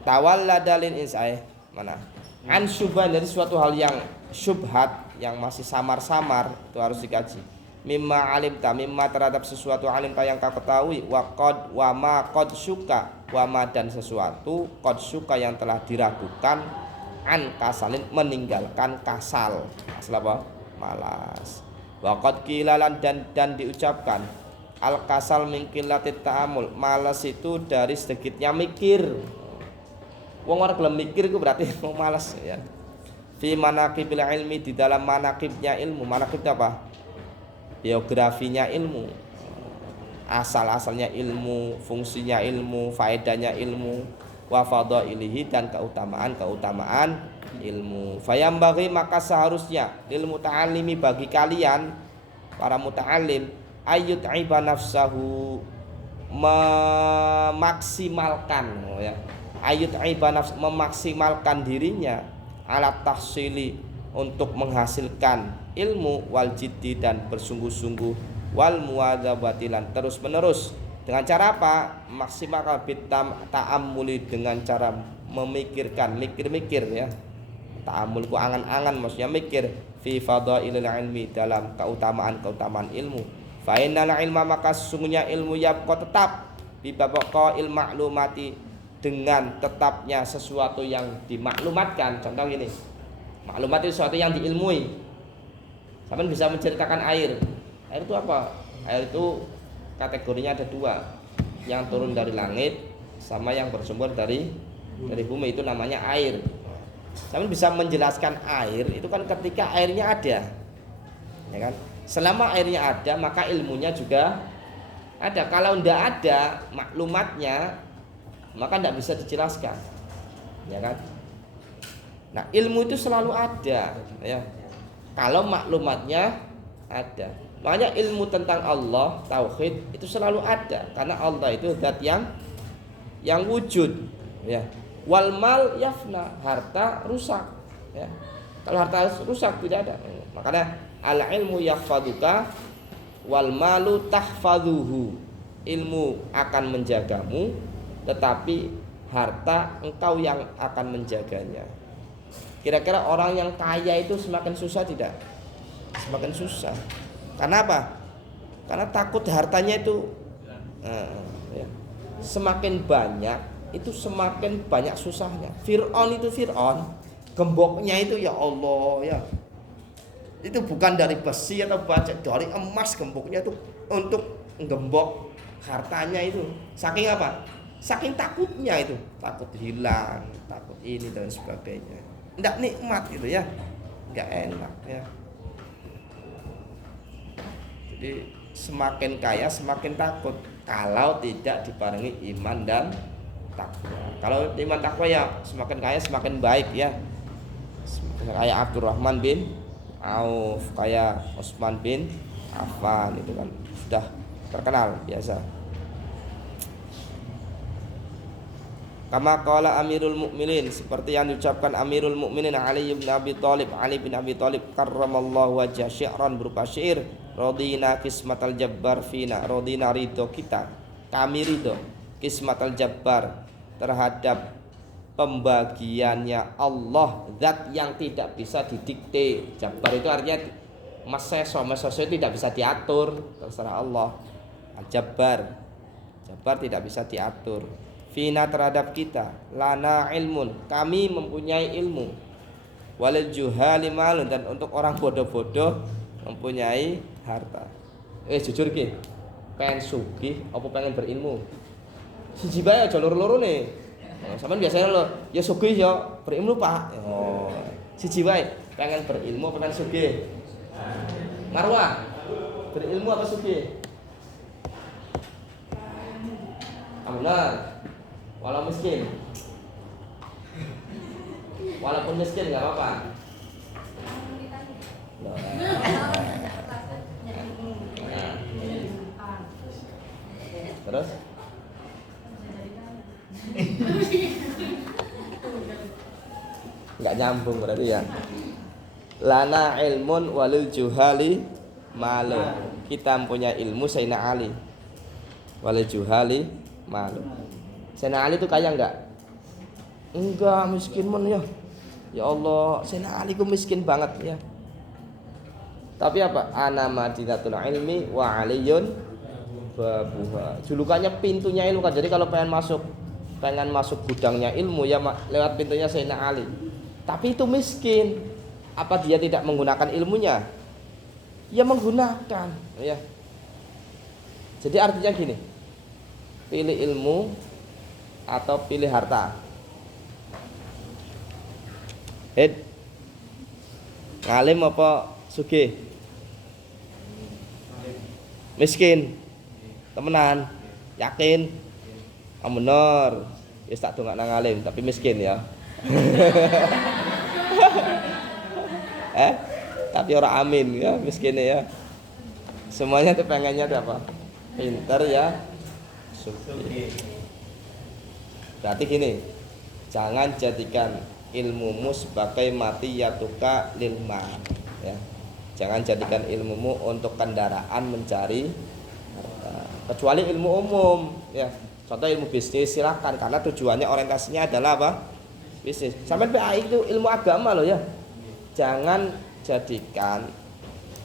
Tawallada lin insai mana? An syubhan, dari suatu hal yang syubhat, yang masih samar-samar, itu harus dikaji. Mimma alimta, mimma terhadap sesuatu alimta yang kau ketahui, wa ma qad syuka, wa ma dan sesuatu qad syuka yang telah diragukan, an kasalin meninggalkan kasal. Kasal apa? Malas. Wa qad qilalan dan diucapkan al kasal min qillatit ta'amul, malas itu dari sedikitnya mikir. Wong ora gelem mikir itu berarti wong malas ya. Fi manaqibil ilmi, di dalam manaqibnya ilmu. Manaqib itu apa? Biografinya ilmu. Asal-asalnya ilmu, fungsinya ilmu, faedahnya ilmu, wa fadhailihi dan keutamaan ilmu. Fayambaghi, maka seharusnya lil muta'allimi, bagi kalian para muta'allim, ayyut'iba nafsahu, memaksimalkan ya. Ayyut'iba nafs, memaksimalkan dirinya alat tahsili, untuk menghasilkan ilmu, wal jiddi dan bersungguh-sungguh, wal muwadzabati lan terus menerus. Dengan cara apa? Maksimalkan ta'ammuli, dengan cara memikirkan, mikir-mikir ya. Ta'ammul ku angan-angan, maksudnya mikir, fi fadhailil ilmi, dalam keutamaan ilmu. Fa innal ilma, maka sesungguhnya ilmu yabqa tetap, bi babqa il ma'lumati, dengan tetapnya sesuatu yang dimaklumatkan. Contoh gini, maklumat itu sesuatu yang diilmui. Sampai bisa menceritakan air. Air itu apa? Air itu kategorinya ada dua, yang turun dari langit sama yang bersumber dari bumi, itu namanya air. Sampai bisa menjelaskan air itu kan ketika airnya ada, ya kan? Selama airnya ada maka ilmunya juga ada. Kalau tidak ada maklumatnya maka tidak bisa dijelaskan, ya kan? Nah ilmu itu selalu ada ya, kalau maklumatnya ada. Makanya ilmu tentang Allah, tauhid itu selalu ada, karena Allah itu zat yang wujud ya. Wal mal yafna, harta rusak ya. Kalau harta rusak tidak ada. Makanya al ilmu yahfaduka wal malu tahfaduhu, ilmu akan menjagamu tetapi harta engkau yang akan menjaganya. Kira-kira orang yang kaya itu semakin susah tidak? Semakin susah. Karena apa? Karena takut hartanya itu ya, semakin banyak itu semakin banyak susahnya. Fir'aun, gemboknya itu ya Allah ya, itu bukan dari besi atau baja, dari emas gemboknya itu untuk gembok hartanya itu. Saking apa? Saking takutnya itu, takut hilang, takut ini dan sebagainya. Nggak nikmat gitu ya, nggak enak ya. Jadi semakin kaya semakin takut kalau tidak dibarengi iman dan takwa. Kalau iman takwa ya semakin kaya semakin baik ya. Kayak Abdurrahman bin Auf, kayak Utsman bin Affan, itu kan sudah terkenal biasa. Kama qala Amirul Mukminin, seperti yang diucapkan Amirul Mukminin Ali bin Abi Thalib karramallahu wajhah, syi'ran berupa syair, radina kismatal jabbar fina, radina ridho kita, kami ridho kismatal jabbar, terhadap pembagiannya Allah, zat yang tidak bisa didikte. Jabbar itu artinya meseso itu tidak bisa diatur, terserah Allah. Al-Jabbar. Jabar tidak bisa diatur. Fina terhadap kita, lana ilmun, kami mempunyai ilmu. Walil juhali malun, dan untuk orang bodoh-bodoh mempunyai harta. Jujur ki, pengen sugih apa pengen berilmu? Siji bae aja loro-loro nih. Sampeyan biasanya lo, ya sugih ya berilmu Pak. Oh, siji bae, pengen berilmu apa pengen sugih? Marwah, berilmu apa sugih? Benar. Walau miskin. Walaupun miskin nggak apa-apa. Terus? Nggak nyambung berarti ya. Lana ilmun walil juhali malu. Kita punya ilmu Sayyidina Ali. Walil juhali malu. Sayyidina Ali itu kaya enggak? Enggak, miskin men ya. Ya Allah, Sayyidina Ali ku miskin banget ya. Tapi apa? Ana madinatul ilmi wa aliyun babuha. Julukannya pintunya ilmu kan. Jadi kalau pengen masuk gudangnya ilmu ya lewat pintunya Sayyidina Ali. Tapi itu miskin. Apa dia tidak menggunakan ilmunya? Ya menggunakan, ya. Jadi artinya gini. Pilih ilmu atau pilih harta. Ngalim apa sugih? Miskin. Temenan. Yakin? Bener. Wis tak dongak nang ngalim tapi miskin ya. Tapi orang amin ya miskinnya ya. Semuanya tuh pengennya tuh apa? Pinter ya. Sugih. Berarti gini, jangan jadikan ilmumu sebagai matiyatuka lil mal ya. Jangan jadikan ilmumu untuk kendaraan mencari harta. Kecuali ilmu umum ya. Contoh ilmu bisnis silakan karena tujuannya orientasinya adalah apa? Bisnis. Sampai PAI itu ilmu agama loh ya. Jangan jadikan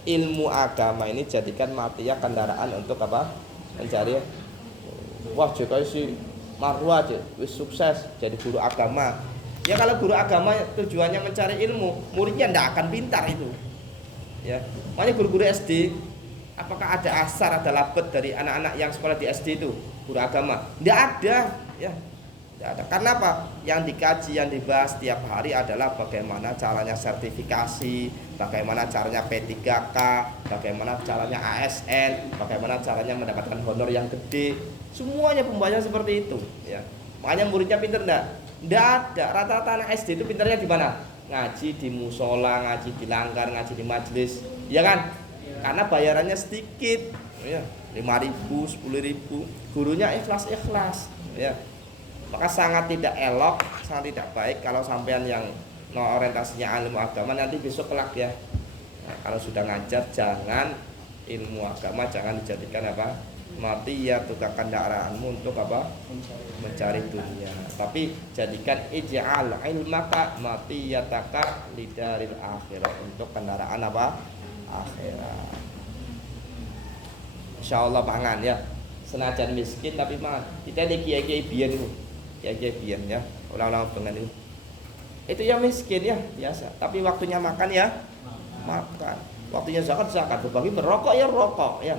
ilmu agama ini jadikan matiyah kendaraan untuk apa? Mencari. Wah, jika si Marwah aja wis sukses jadi guru agama. Ya kalau guru agama tujuannya mencari ilmu, muridnya ndak akan pintar itu. Ya. Makanya guru-guru SD, apakah ada asar, ada labet dari anak-anak yang sekolah di SD itu guru agama? Ndak ada, ya. Ndak ada. Karena apa? Yang dikaji, yang dibahas setiap hari adalah bagaimana caranya sertifikasi, bagaimana caranya P3K, bagaimana caranya ASN, bagaimana caranya mendapatkan honor yang gede. Semuanya pembahasan seperti itu, ya. Makanya muridnya pintar enggak? Enggak ada. Rata-rata anak SD itu pintarnya di mana? Ngaji di musola, ngaji di langgar, ngaji di majelis. Ya kan? Karena bayarannya sedikit, ya. 5.000, 10.000. Gurunya ikhlas-ikhlas, ya. Maka sangat tidak elok, sangat tidak baik kalau sampean yang orientasinya ilmu agama nanti besok kelak ya. Nah, kalau sudah ngajar jangan ilmu agama jangan dijadikan apa? Matiyatuka kendaraanmu untuk apa? Mencari dunia. Tapi jadikan ij'al ilmaka matiyataka lidaril akhirah, untuk kendaraan apa? Akhirat. Insyaallah pangan ya. Senajan miskin tapi mangan. Kita ini kiai-kiai biyen itu. Kiai-kiai biyen ya. Ulang-ulang pengen itu. Itu yang miskin ya, biasa. Tapi waktunya makan ya makan. Waktunya zakat berbagi merokok ya rokok ya.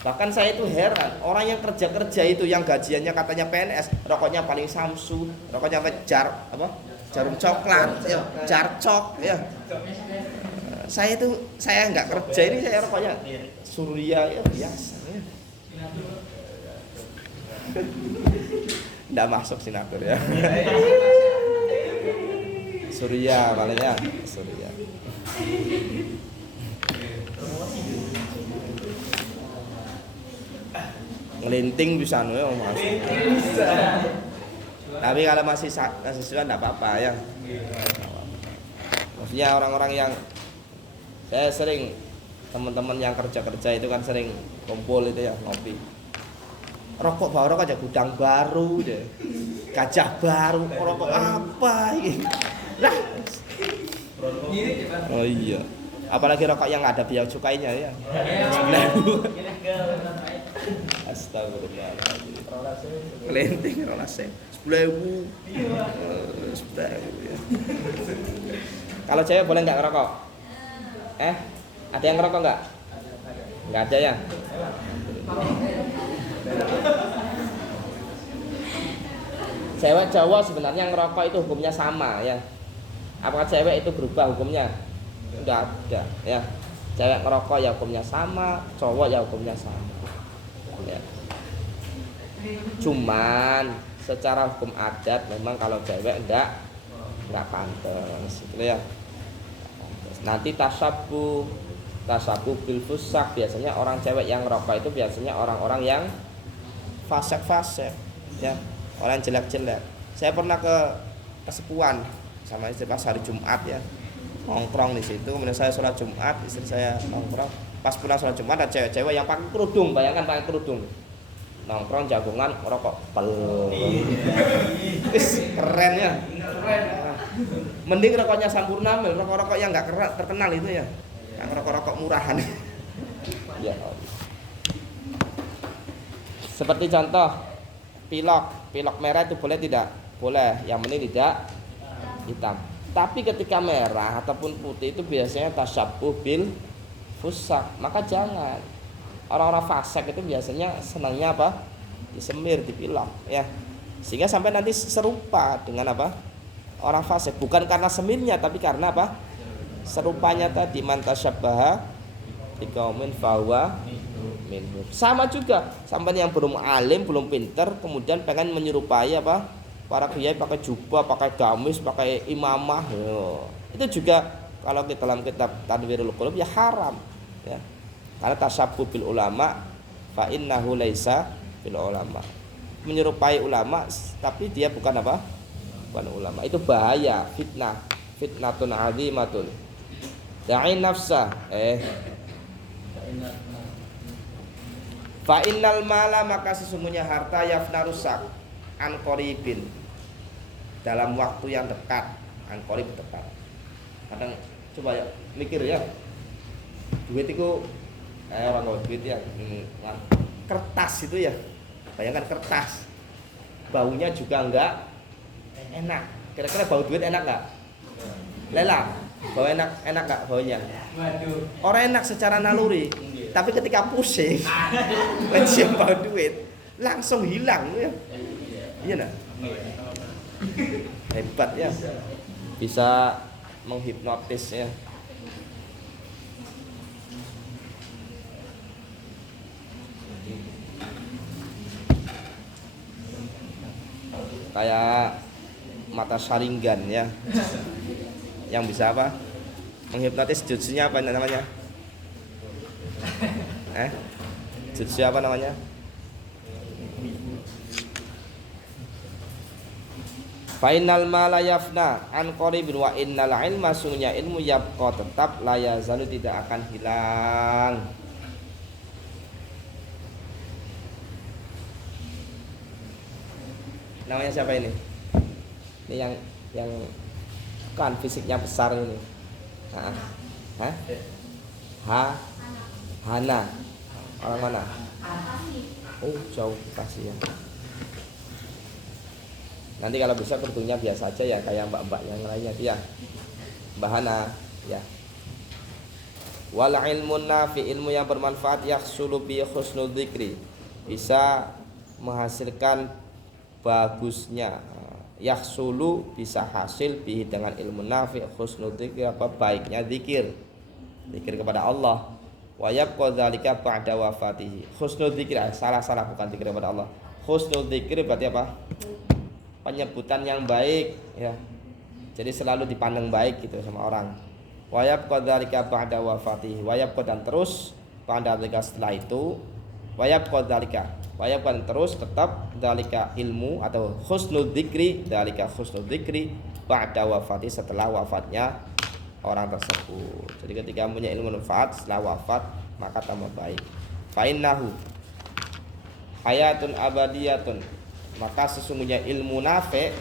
Bahkan saya itu heran, orang yang kerja itu yang gajiannya katanya PNS, rokoknya paling Samsu, rokoknya jar apa? Jarum coklat, ya, jarcok ya. Saya nggak kerja ini saya rokoknya Surya ya biasa ya. Nggak masuk sinatur ya. Surya malahnya Surya. Ngelinting bisa masuk. Tapi kalau masih siswa enggak apa-apa ya. Maksudnya orang-orang yang saya sering teman-teman yang kerja itu kan sering kumpul itu ya ngopi. Rokok baru aja gudang baru deh. Gajah baru, rokok apa ini? Lah. Oh iya. Apalagi rokok yang ada biaya cukainya ya. Astagfirullahaladzim. Kelenting 10.000. 10.000 ya. Kalau cewek boleh nggak ngerokok? Ada yang ngerokok nggak? Nggak ada ya? Cewek cowok sebenarnya ngerokok itu hukumnya sama ya. Apakah cewek itu berubah hukumnya? Enggak ada ya. Cewek ngerokok ya hukumnya sama, cowok ya hukumnya sama. Ya. Cuman secara hukum adat memang kalau cewek enggak pantas gitu ya. Nanti tasabuh bil fusak, biasanya orang cewek yang ngerokok itu biasanya orang-orang yang fasik ya, orang jelek-jelek. Saya pernah ke kesepuan sama istri pas hari Jumat ya, nongkrong di situ. Kemudian saya sholat Jumat, istri saya nongkrong. Pas pulang sholat Jumat ada cewek-cewek yang pakai kerudung, bayangkan pakai kerudung, nongkrong jagungan rokok pel. Keren ya. Mending rokoknya Sampurna, rokok-rokok yang nggak terkenal itu ya, yang rokok-rokok murahan. Ya. Seperti contoh pilok merah itu boleh tidak? Boleh, yang penting tidak hitam. Tapi ketika merah ataupun putih itu biasanya tasyabuh bil fusak, maka jangan. Orang-orang fasik itu biasanya senangnya apa? Disemir, dipilok ya. Sehingga sampai nanti serupa dengan apa? Orang fasik, bukan karena semirnya tapi karena apa? Serupanya tadi, man tasyabbaha biqaumin fahuwa minhum. Sama juga, sampai yang belum alim, belum pinter, kemudian pengen menyerupai apa? Para kiai pakai jubah, pakai gamis, pakai imamah. Itu juga kalau di dalam kitab Tadwirul Qulub ya haram ya. Karena tasyabuh bil ulama fa innahu laisa bil ulama. Menyerupai ulama tapi dia bukan apa? Bukan ulama. Itu bahaya, fitnatun azimatun. Da'in nafsa fa innal mala, maka sesungguhnya harta yafna rusak an qaribin, dalam waktu yang dekat. An qarib dekat. Kadang coba ya mikir ya. Duit itu orang bawa duit ya, kertas itu ya. Bayangkan kertas. Baunya juga enggak enak. Kira-kira bau duit enak enggak? Lela, bau enak enggak baunya? Orang enak secara naluri. Tapi ketika pusing, mencium bau duit, langsung hilang ya. Iya nah. Hebat ya. Bisa menghipnotis ya. Kayak mata saringan ya, yang bisa apa? Menghipnotis. Jutsunya apa namanya? Jutsu apa namanya? Fainal mala yafna an qaribin wa innal ilma, sungguhnya ilmu yabqa tetap, la yazalu tidak akan hilang. Namanya siapa ini? Ini yang kan fisiknya besar ini. Hana. Orang mana? Oh, jauh kasih ya. Nanti kalau bisa kerudungnya biasa aja ya, kayak mbak-mbak yang lainnya dia. Mbak Hana ya. Wal ilmun nafi, ilmu yang bermanfaat, yahsulu bi husnul dzikri, bisa menghasilkan bagusnya. Yahsulu bisa hasil bi dengan ilmu nafi, husnul dzikri apa? Baiknya zikir kepada Allah. Wa yabqa dzalika ba'da wafatihi. Husnul dzikri, salah bukan zikir kepada Allah. Husnul dzikri berarti apa? Penyebutan yang baik ya. Jadi selalu dipandang baik gitu sama orang. Wa yabqa dzalika ba'da wafatihi. Wa yabqa, dan terus ba'da dzalika, setelah itu. Wa yabqa dzalika, wa yabqa, dan terus tetap dzalika ilmu atau husnul dzikri, dzalika husnul dzikri ba'da wafati, setelah wafatnya orang tersebut. Jadi ketika punya ilmu manfaat setelah wafat maka tambah baik. Fa innahu hayatun abadiyatun, maka sesungguhnya ilmu nafi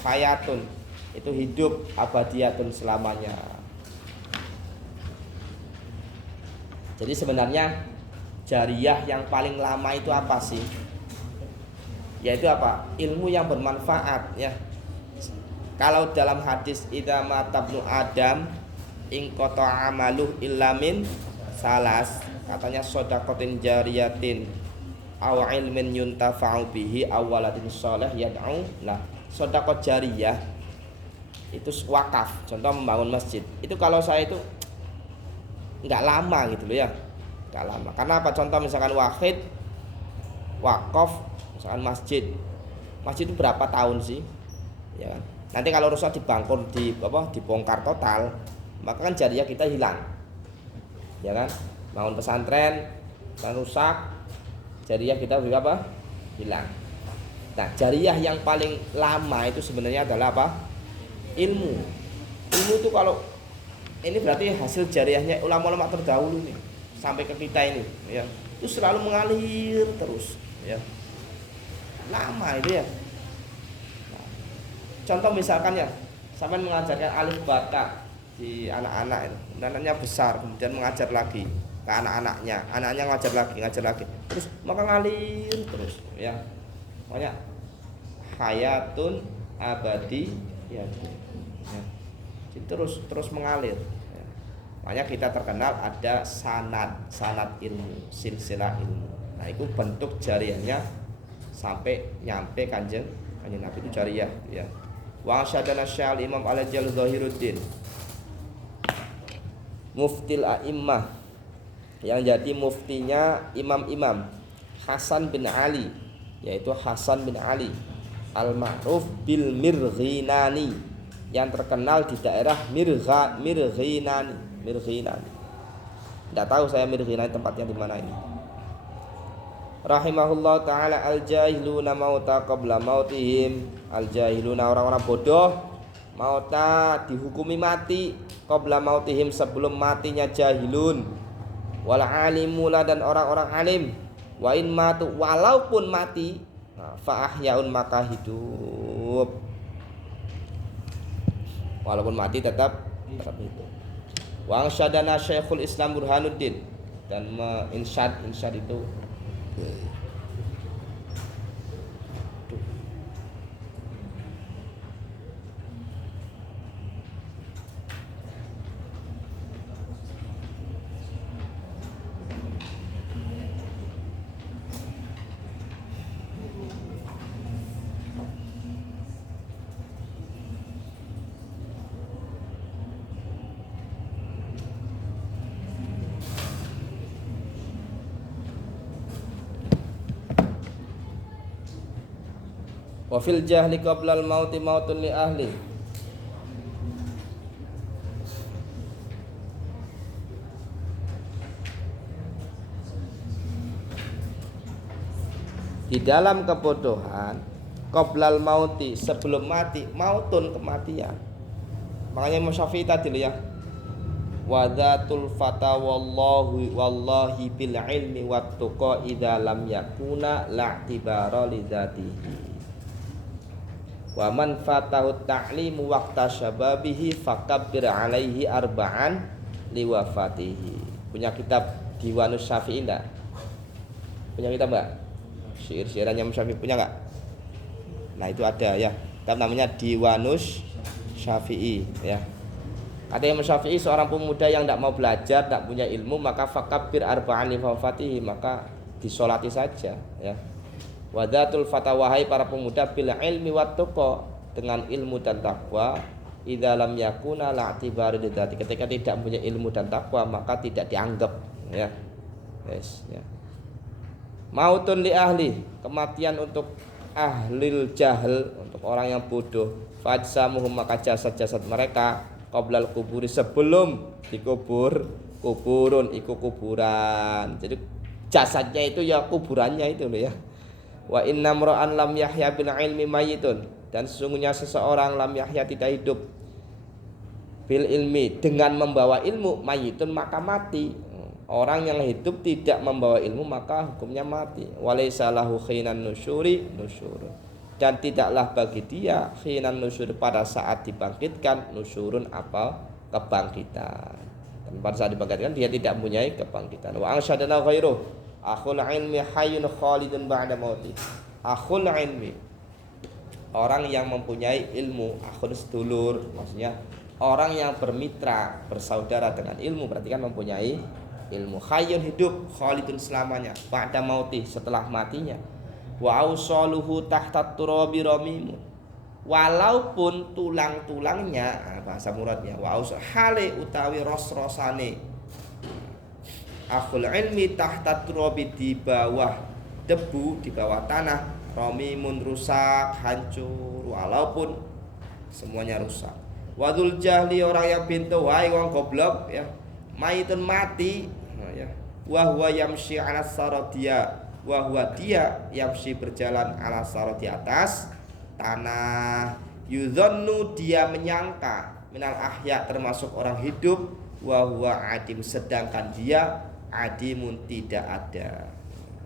hayatun, itu hidup, abadiyatun, selamanya. Jadi sebenarnya jariyah yang paling lama itu apa sih? Yaitu apa? Ilmu yang bermanfaat ya. Kalau dalam hadis idza matabnu adam in qata'a amaluh illa min salas, katanya shadaqatin jariyatin aw ilmin yuntafa'u bihi aw waladin shalih yad'u lah. Shadaqah jariyah itu wakaf, contoh membangun masjid. Itu kalau saya itu nggak lama gitu loh ya, nggak lama. Karena apa? Contoh misalkan wahid wakaf, misalkan masjid itu berapa tahun sih? Ya kan? Nanti kalau rusak dibongkar total, maka kan jariyah kita hilang. Ya kan? Bangun pesantren kan rusak, jariyah kita juga apa? Hilang. Nah, jariyah yang paling lama itu sebenarnya adalah apa? Ilmu itu kalau ini berarti hasil jariyahnya ulama-ulama terdahulu nih sampai ke kita ini ya, itu selalu mengalir terus ya, lama itu ya. Nah, contoh misalkan ya, sampai mengajarkan alif bata di anak-anak itu, anaknya besar kemudian mengajar lagi ke anak-anaknya, anaknya ngajar lagi terus maka ngalir terus ya, banyak hayatun abadi ya. Terus mengalir ya. Makanya kita terkenal ada sanad ilmu, silsilah ilmu. Nah itu bentuk jariyahnya sampai nyampe kanjeng Nabi itu jariyah ya. Wa asyadana syal Imam Al-Jal Zahiruddin muftil a'immah, yang jadi muftinya imam-imam Hasan bin Ali, yaitu Hasan bin Ali al-ma'ruf bil Mirghinani, yang terkenal di daerah Mirghinani. Tidak tahu saya Mirghinani tempatnya di mana ini. Rahimahullah taala al-jahiluna mauta qabla mautihim. Al-jahiluna orang-orang bodoh mauta dihukumi mati qabla mautihim sebelum matinya jahilun. Wal alimuna dan orang-orang alim wa in matu walaupun mati fa ahyaun maka hidup. Walaupun mati tetap hidup. Wa ansyadana Syekhul Islam Burhanuddin, dan insyad itu wa fil jahli qablal mauti mautun li ahli. Di dalam kebodohan qablal mauti sebelum mati, mautun kematian. Makanya Imam Syafi'i tadi ya, wa dzatul fata wallahi bil ilmi wat tuqa idza lam yakuna la'tibara li dzatihi. Wa man fatahu ta'limu waqta syababihi fakabbir alaihi arba'an liwafatihi. Punya kitab Diwanus Syafi'i enggak? Punya kitab enggak? Syair-syairannya Syafi'i punya enggak? Nah itu ada ya, kitab namanya Diwanus Syafi'i ya. Ada yang Syafi'i seorang pemuda yang tidak mau belajar, tidak punya ilmu, maka fakabbir arba'an liwafatihi, maka disolati saja ya. Wadatul fatawahai para pemuda bil ilmi wat tuqa, dengan ilmu dan takwa, idza lam yakuna la'tibari lidzati, ketika tidak punya ilmu dan takwa maka tidak dianggap ya. Yes, ya. Mautun li ahli, kematian untuk ahlil jahl, untuk orang yang bodoh. Fajsamuhum, maka jasad-jasad mereka qoblal kuburi, sebelum dikubur, kuburun iku kuburan. Jadi jasadnya itu ya kuburannya itu loh ya. Wa inna mra'an lam yahya bil ilmi mayitun, dan sesungguhnya seseorang lam yahya tidak hidup bil ilmi, dengan membawa ilmu, mayitun maka mati. Orang yang hidup tidak membawa ilmu maka hukumnya mati. Walaysa lahu khinan nusyuri nusyur, dan tidaklah bagi dia khinan nusyur, pada saat dibangkitkan, nusyurun apa kebangkitan, dan pada saat dibangkitkan dia tidak mempunyai kebangkitan. Wa ansyadana ghairuh, Akhul ilmi hayyun khalidun ba'da mauti. Akhul ilmi, orang yang mempunyai ilmu. Akhul sedulur, maksudnya orang yang bermitra, bersaudara dengan ilmu, berarti kan mempunyai ilmu. Hayyun hidup, khalidun selamanya, ba'da mauti setelah matinya. Wa ausaluhu tahta turabi ramimun, walaupun tulang-tulangnya, bahasa muradnya, wa aus hale utawi ros-rosane akhul ilmi tahta turabi, di bawah debu, di bawah tanah, ramimun rusak, hancur, walaupun semuanya rusak. Wadul jahli, orang yang pintu, wahai wong goblok ya, maitun mati ya. Wa huwa yamshi ala saradiya, wa huwa dia yamshi berjalan ala saradi, atas tanah. Yudhannu, dia menyangka, minal ahya, termasuk orang hidup, wa huwa adim, sedangkan dia adimun, tidak ada.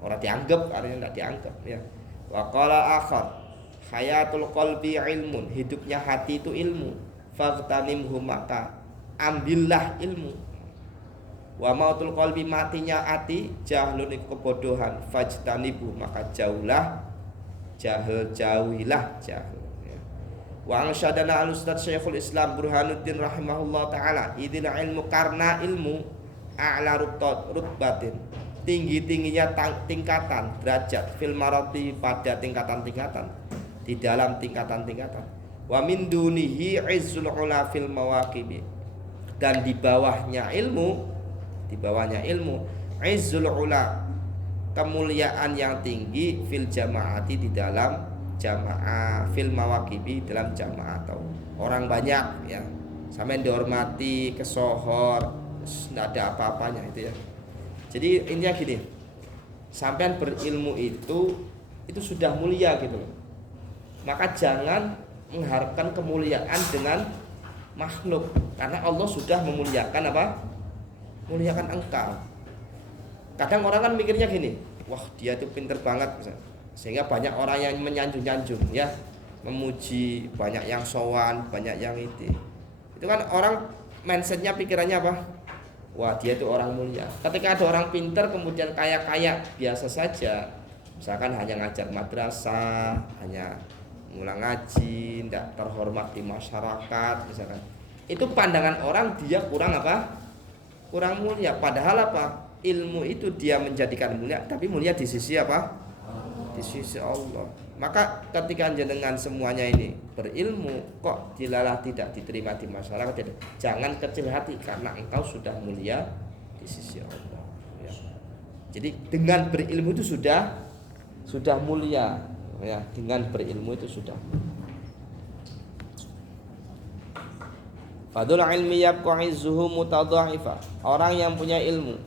Orang dianggap, artinya tidak dianggap ya. Wa qala akhar, hayatul qalbi ilmun, hidupnya hati itu ilmu. Faghtanimhu, maka ambillah ilmu. Wa mautul qalbi, matinya hati, jahlun, kebodohan. Fajtanibu, maka jauhilah jahil ya. Wa ansyadana al-ustadz Syekhul Islam Burhanuddin rahimahullah ta'ala, idil ilmu, karena ilmu a'la rutbatin, tinggi-tingginya tingkatan derajat, fil marati, pada tingkatan-tingkatan, di dalam tingkatan-tingkatan. Wa min dunihi izzul ula fil mawaqibi, dan di bawahnya ilmu izzul ula, kemuliaan yang tinggi, fil jamaati, di dalam jamaah, fil mawaqibi, dalam jamaah atau orang banyak ya, sampai dihormati, kesohor, tidak ada apa-apanya itu ya. Jadi intinya gini, sampean berilmu itu sudah mulia gitu loh. Maka jangan mengharapkan kemuliaan dengan makhluk, karena Allah sudah memuliakan apa? Muliakan engkau. Kadang orang kan mikirnya gini, wah dia itu pinter banget, sehingga banyak orang yang menyanjung-nyanjung ya, memuji, banyak yang sowan, banyak yang itu kan orang mindsetnya, pikirannya apa? Wah dia itu orang mulia. Ketika ada orang pinter kemudian kaya-kaya biasa saja, misalkan hanya ngajar madrasah, hanya ngulang ngaji, tidak terhormat di masyarakat misalkan, itu pandangan orang dia kurang apa? Kurang mulia. Padahal apa? Ilmu itu dia menjadikan mulia, tapi mulia di sisi apa? Di sisi Allah. Maka ketika jenengan semuanya ini berilmu kok dilalah tidak diterima di masyarakat, jangan kecil hati, karena engkau sudah mulia di sisi Allah ya. Jadi dengan berilmu itu sudah mulia ya, dengan berilmu itu sudah. Fadul ilmi yabqa izzuhu mutadha'ifa, orang yang punya ilmu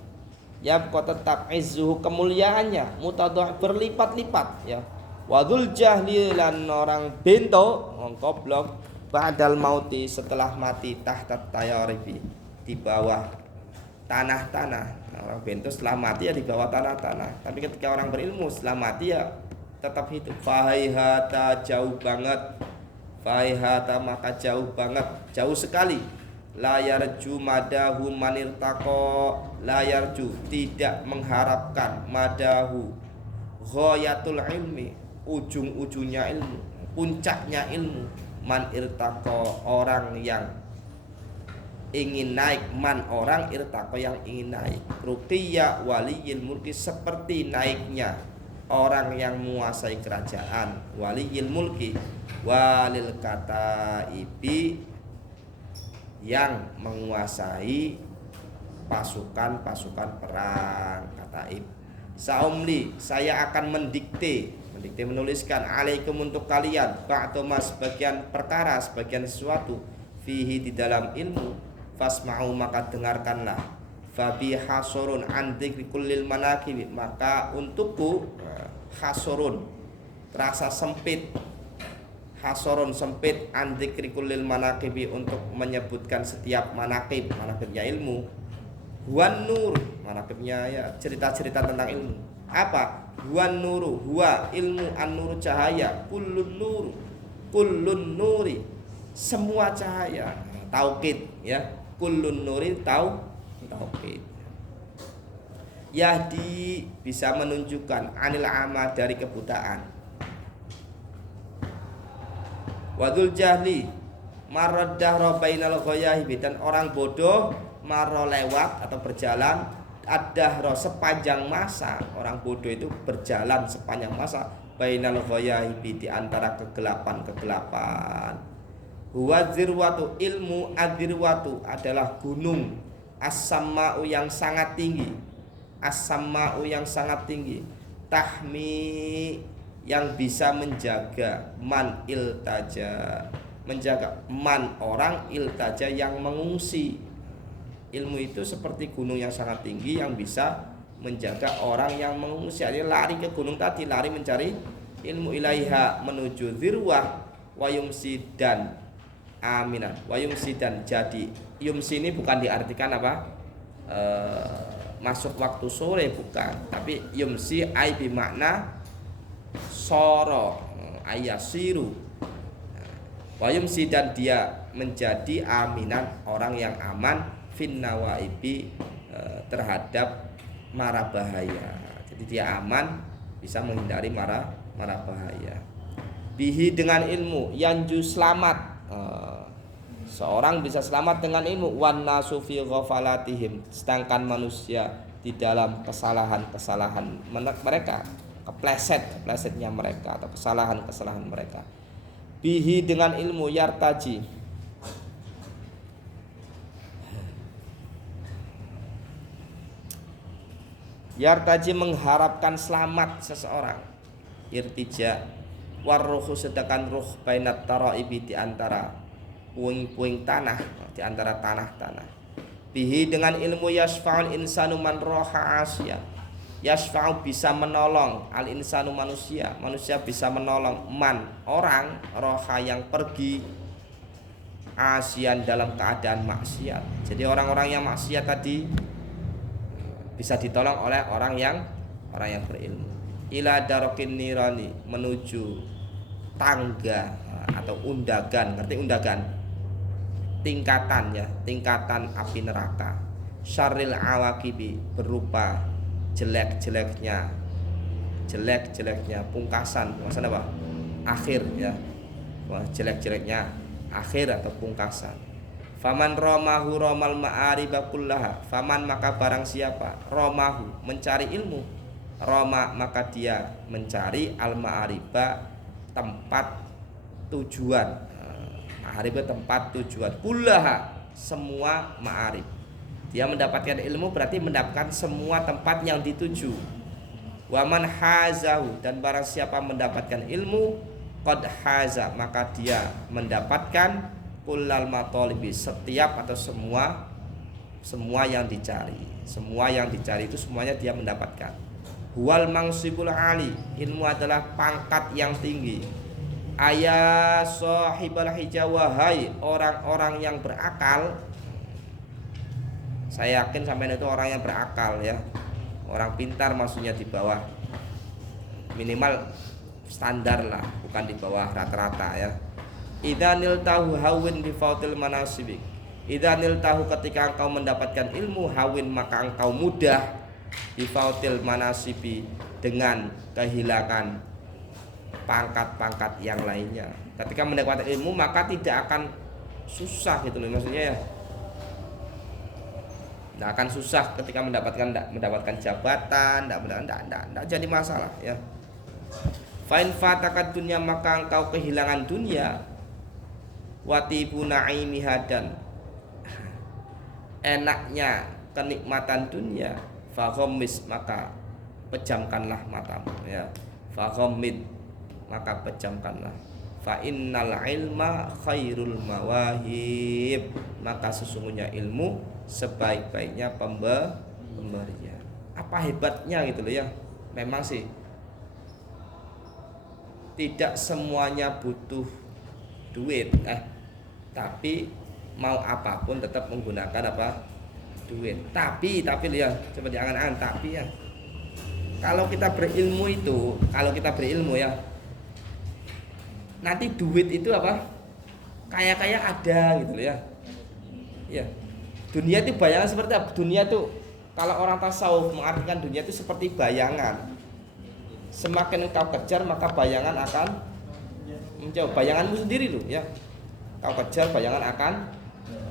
yabqa tetap izzuhu, kemuliaannya, mutadha'if, berlipat-lipat ya. Wadul jahli, lan orang bento, orang goblok, ba'dal mauti, setelah mati, tahta tayarifi, di bawah tanah-tanah. Orang bento setelah mati ya di bawah tanah-tanah. Tapi ketika orang berilmu setelah mati ya tetap hidup. Faihata, jauh banget. Faihata, maka jauh banget, jauh sekali. Layarju madahu manirtaqo, layarju, tidak mengharapkan, madahu, ghayatul ilmi, ujung-ujungnya ilmu, puncaknya ilmu, man irtaqo, orang yang ingin naik, man, orang irtaqo, yang ingin naik, ruqiyya waliyil mulki, seperti naiknya orang yang menguasai kerajaan, waliyil mulki, walil kataibi, yang menguasai pasukan-pasukan perang, kataib. Saumli, saya akan mendikte menuliskan, alaikum, untuk kalian, ba'doma, sebagian perkara, sebagian sesuatu, fihi, di dalam ilmu, fasma'u, maka dengarkanlah, fabi hasurun an dzikri kullil manaqib, maka untukku hasurun, terasa sempit, hasurun, sempit, an dzikri kullil manaqib, untuk menyebutkan setiap manaqib, manaqibnya ilmu, huwan nur, manaqibnya ya cerita-cerita tentang ilmu. Apa? Huwan nuru, huwa ilmu, an-nur, cahaya, kullun nuri, semua cahaya, taukid ya, kullun nuri, tauhid. Yahdi bisa menunjukkan anil ama dari kebutaan. Wadul jahli maraddah bainal ghayahibi, dan orang bodoh maro lewat atau berjalan ad-dahra sepanjang masa. Orang bodoh itu berjalan sepanjang masa bainal ghayahibi, di antara kegelapan-kegelapan. Huwa zirwatu, ilmu adzirwatu adalah gunung, as-sama'u yang sangat tinggi, as-sama'u yang sangat tinggi, tahmi yang bisa menjaga man iltaja, menjaga man orang iltaja yang mengungsi. Ilmu itu seperti gunung yang sangat tinggi yang bisa menjaga orang yang mengungsi. Jadi lari ke gunung tadi, lari mencari ilmu, ilaiha menuju zirwah, wa yumsi dan aminan, wa yumsi dan jadi. Yumsi ini bukan diartikan apa masuk waktu sore, bukan, tapi yumsi ai bimakna soro ayasiru, wa yumsi dan dia menjadi aminan, orang yang aman, fin nawaibi terhadap mara bahaya. Jadi dia aman, bisa menghindari mara bahaya. Bihi dengan ilmu, yanju selamat, seorang bisa selamat dengan ilmu. Wan nasu fi ghafalatihim, sedangkan manusia di dalam kesalahan-kesalahan mereka, keplesetnya mereka atau kesalahan-kesalahan mereka. Bihi dengan ilmu, yartaji, yartaji mengharapkan selamat seseorang. Irtija warruhu, sedangkan ruh bainat taraibi, di antara puing-puing tanah, di antara tanah-tanah. Bihi dengan ilmu, yasfa'ul insanu man roha asya, yasfa'u bisa menolong, al insanu manusia bisa menolong, man orang, roha yang pergi, asyan dalam keadaan maksiat. Jadi orang-orang yang maksiat tadi bisa ditolong oleh orang yang berilmu. Ila darokin nirani, menuju tangga atau undagan, ngerti undagan? Tingkatan ya, tingkatan api neraka. Syarril awakibi, berupa jelek-jeleknya pungkasan, maksudnya apa? Akhir ya. Jelek-jeleknya akhir atau pungkasan. Faman romahu romal ma'ariba kullaha, faman maka barang siapa romahu mencari ilmu, roma maka dia mencari al ma'ariba tempat tujuan, ma'arib tempat tujuan, kullaha semua ma'arib. Dia mendapatkan ilmu berarti mendapatkan semua tempat yang dituju. Waman hazahu, dan barang siapa mendapatkan ilmu, qad haza maka dia mendapatkan kullal matalibi, setiap atau semua yang dicari. Semua yang dicari itu semuanya dia mendapatkan. Huwal mangsibul ali, ilmu adalah pangkat yang tinggi. Ayah sahibal hijawahai, orang-orang yang berakal. Saya yakin sampai itu orang yang berakal ya. Orang pintar maksudnya di bawah minimal standar lah, bukan di bawah rata-rata ya. Idanil tahu hawin bi fautil manasibik. Idanil tahu, ketika engkau mendapatkan ilmu, hawin maka engkau mudah, bi fautil manasibi dengan kehilangan pangkat-pangkat yang lainnya. Ketika mendapatkan ilmu maka tidak akan susah gitu loh, maksudnya ya. Tidak akan susah ketika mendapatkan jabatan, tidak jadi masalah ya. Fa'in fatakat dunya, maka engkau kehilangan dunia, watibu naimiha, dan enaknya kenikmatan dunia, faghammis maka pejamkanlah matamu ya. Faghammid maka pejamkanlah. Fa innal ilma khairul mawahib, maka sesungguhnya ilmu sebaik-baiknya pemberian. Apa hebatnya gitu loh ya. Memang sih tidak semuanya butuh duit, tapi mau apapun tetap menggunakan apa? Duit. Tapi lihat, coba diangan-angan, tapi ya. Kalau kita berilmu ya, nanti duit itu apa? Kaya-kaya ada gitu loh ya. Ya. Dunia itu bayangan seperti apa? Dunia itu Kalau orang tasawuf mengartikan dunia itu seperti bayangan. Semakin engkau kejar maka bayangan akan menjauh. Bayanganmu sendiri loh ya. Kau kejar bayangan akan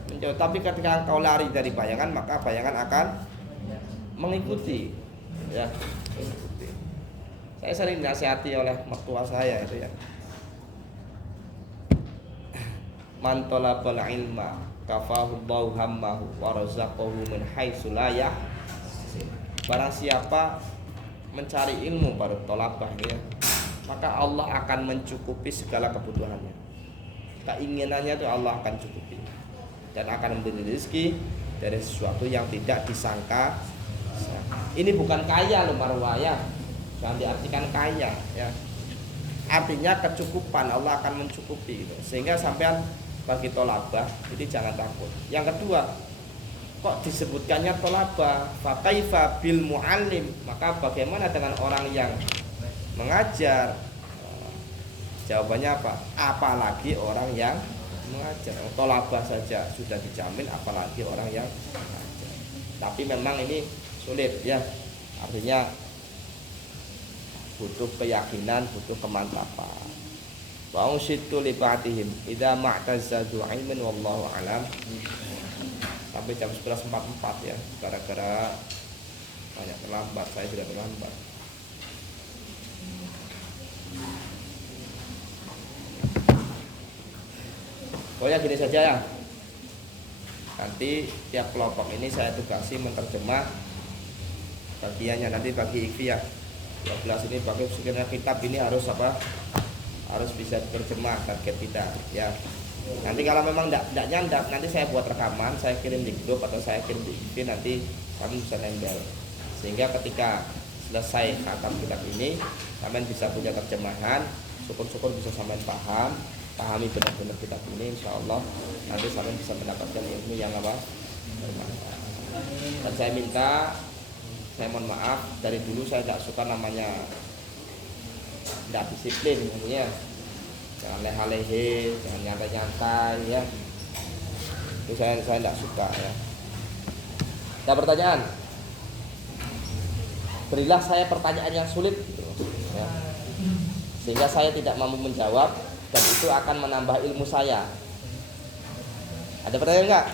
menjauh. Tapi ketika engkau lari dari bayangan maka bayangan akan mengikuti. Ya, mengikuti. Saya sering dinasihati oleh mertua saya itu ya. Man talabal ilma kafahu Allahu hammahu wa razaqahu min haitsu la yahtasib. Barang siapa mencari ilmu pada tolabah ya, maka Allah akan mencukupi segala kebutuhannya. Keinginannya itu Allah akan cukupi dan akan memberi rezeki dari sesuatu yang tidak disangka. Ini bukan kaya loh Marwah ya, jangan diartikan kaya ya. Artinya kecukupan, Allah akan mencukupi gitu. Sehingga sampean bagi tolabah itu jangan takut. Yang kedua, kok disebutkannya tolabah? Fa kaifa bil muallim? Maka bagaimana dengan orang yang mengajar? Jawabannya apa? Apalagi orang yang mengajar. Tolabah saja sudah dijamin, apalagi orang yang mengajar. Tapi memang ini sulit ya. Artinya butuh keyakinan, butuh kemantapan. Wa usitu li ba'dihim idza ma'tazadu ilmin wallahu alam. Sampai jam 11.44 ya, gara-gara banyak terlambat, saya juga terlambat. Pokoknya gini saja ya. Nanti tiap kelompok ini saya tugasi menerjemah bagiannya. Nanti bagi Ikfi ya 12 ini pakai sekiranya kitab ini harus apa? Harus bisa terjemah target kita ya. Nanti kalau memang tidak nyandak, nanti saya buat rekaman, saya kirim di grup atau saya kirim di Ikfi, nanti kami bisa nempel. Sehingga ketika selesai khatam kitab ini, kalian bisa punya terjemahan, syukur-syukur bisa sampai pahami benar-benar kitab ini, insya Allah nanti kalian bisa mendapatkan ilmu yang apa? Bermanfaat. Dan saya mohon maaf, dari dulu saya tidak suka namanya tidak disiplin, maksudnya jangan leha-lehe, jangan nyantai-nyantai ya. Itu saya tidak suka ya. Ada pertanyaan? Berilah saya pertanyaan yang sulit gitu, ya. Sehingga saya tidak mampu menjawab dan itu akan menambah ilmu saya. Ada pertanyaan enggak?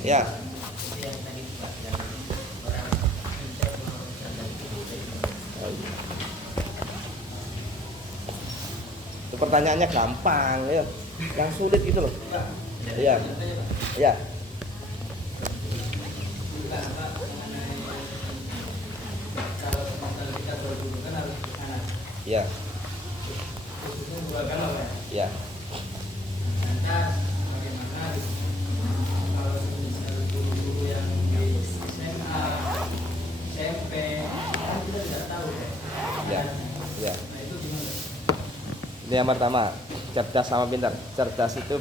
Ya. Itu pertanyaannya gampang ya. Yang sulit gitu loh. Iya. Iya. Iya. Iya. Ya. Ini yang pertama, cerdas sama pintar. Cerdas itu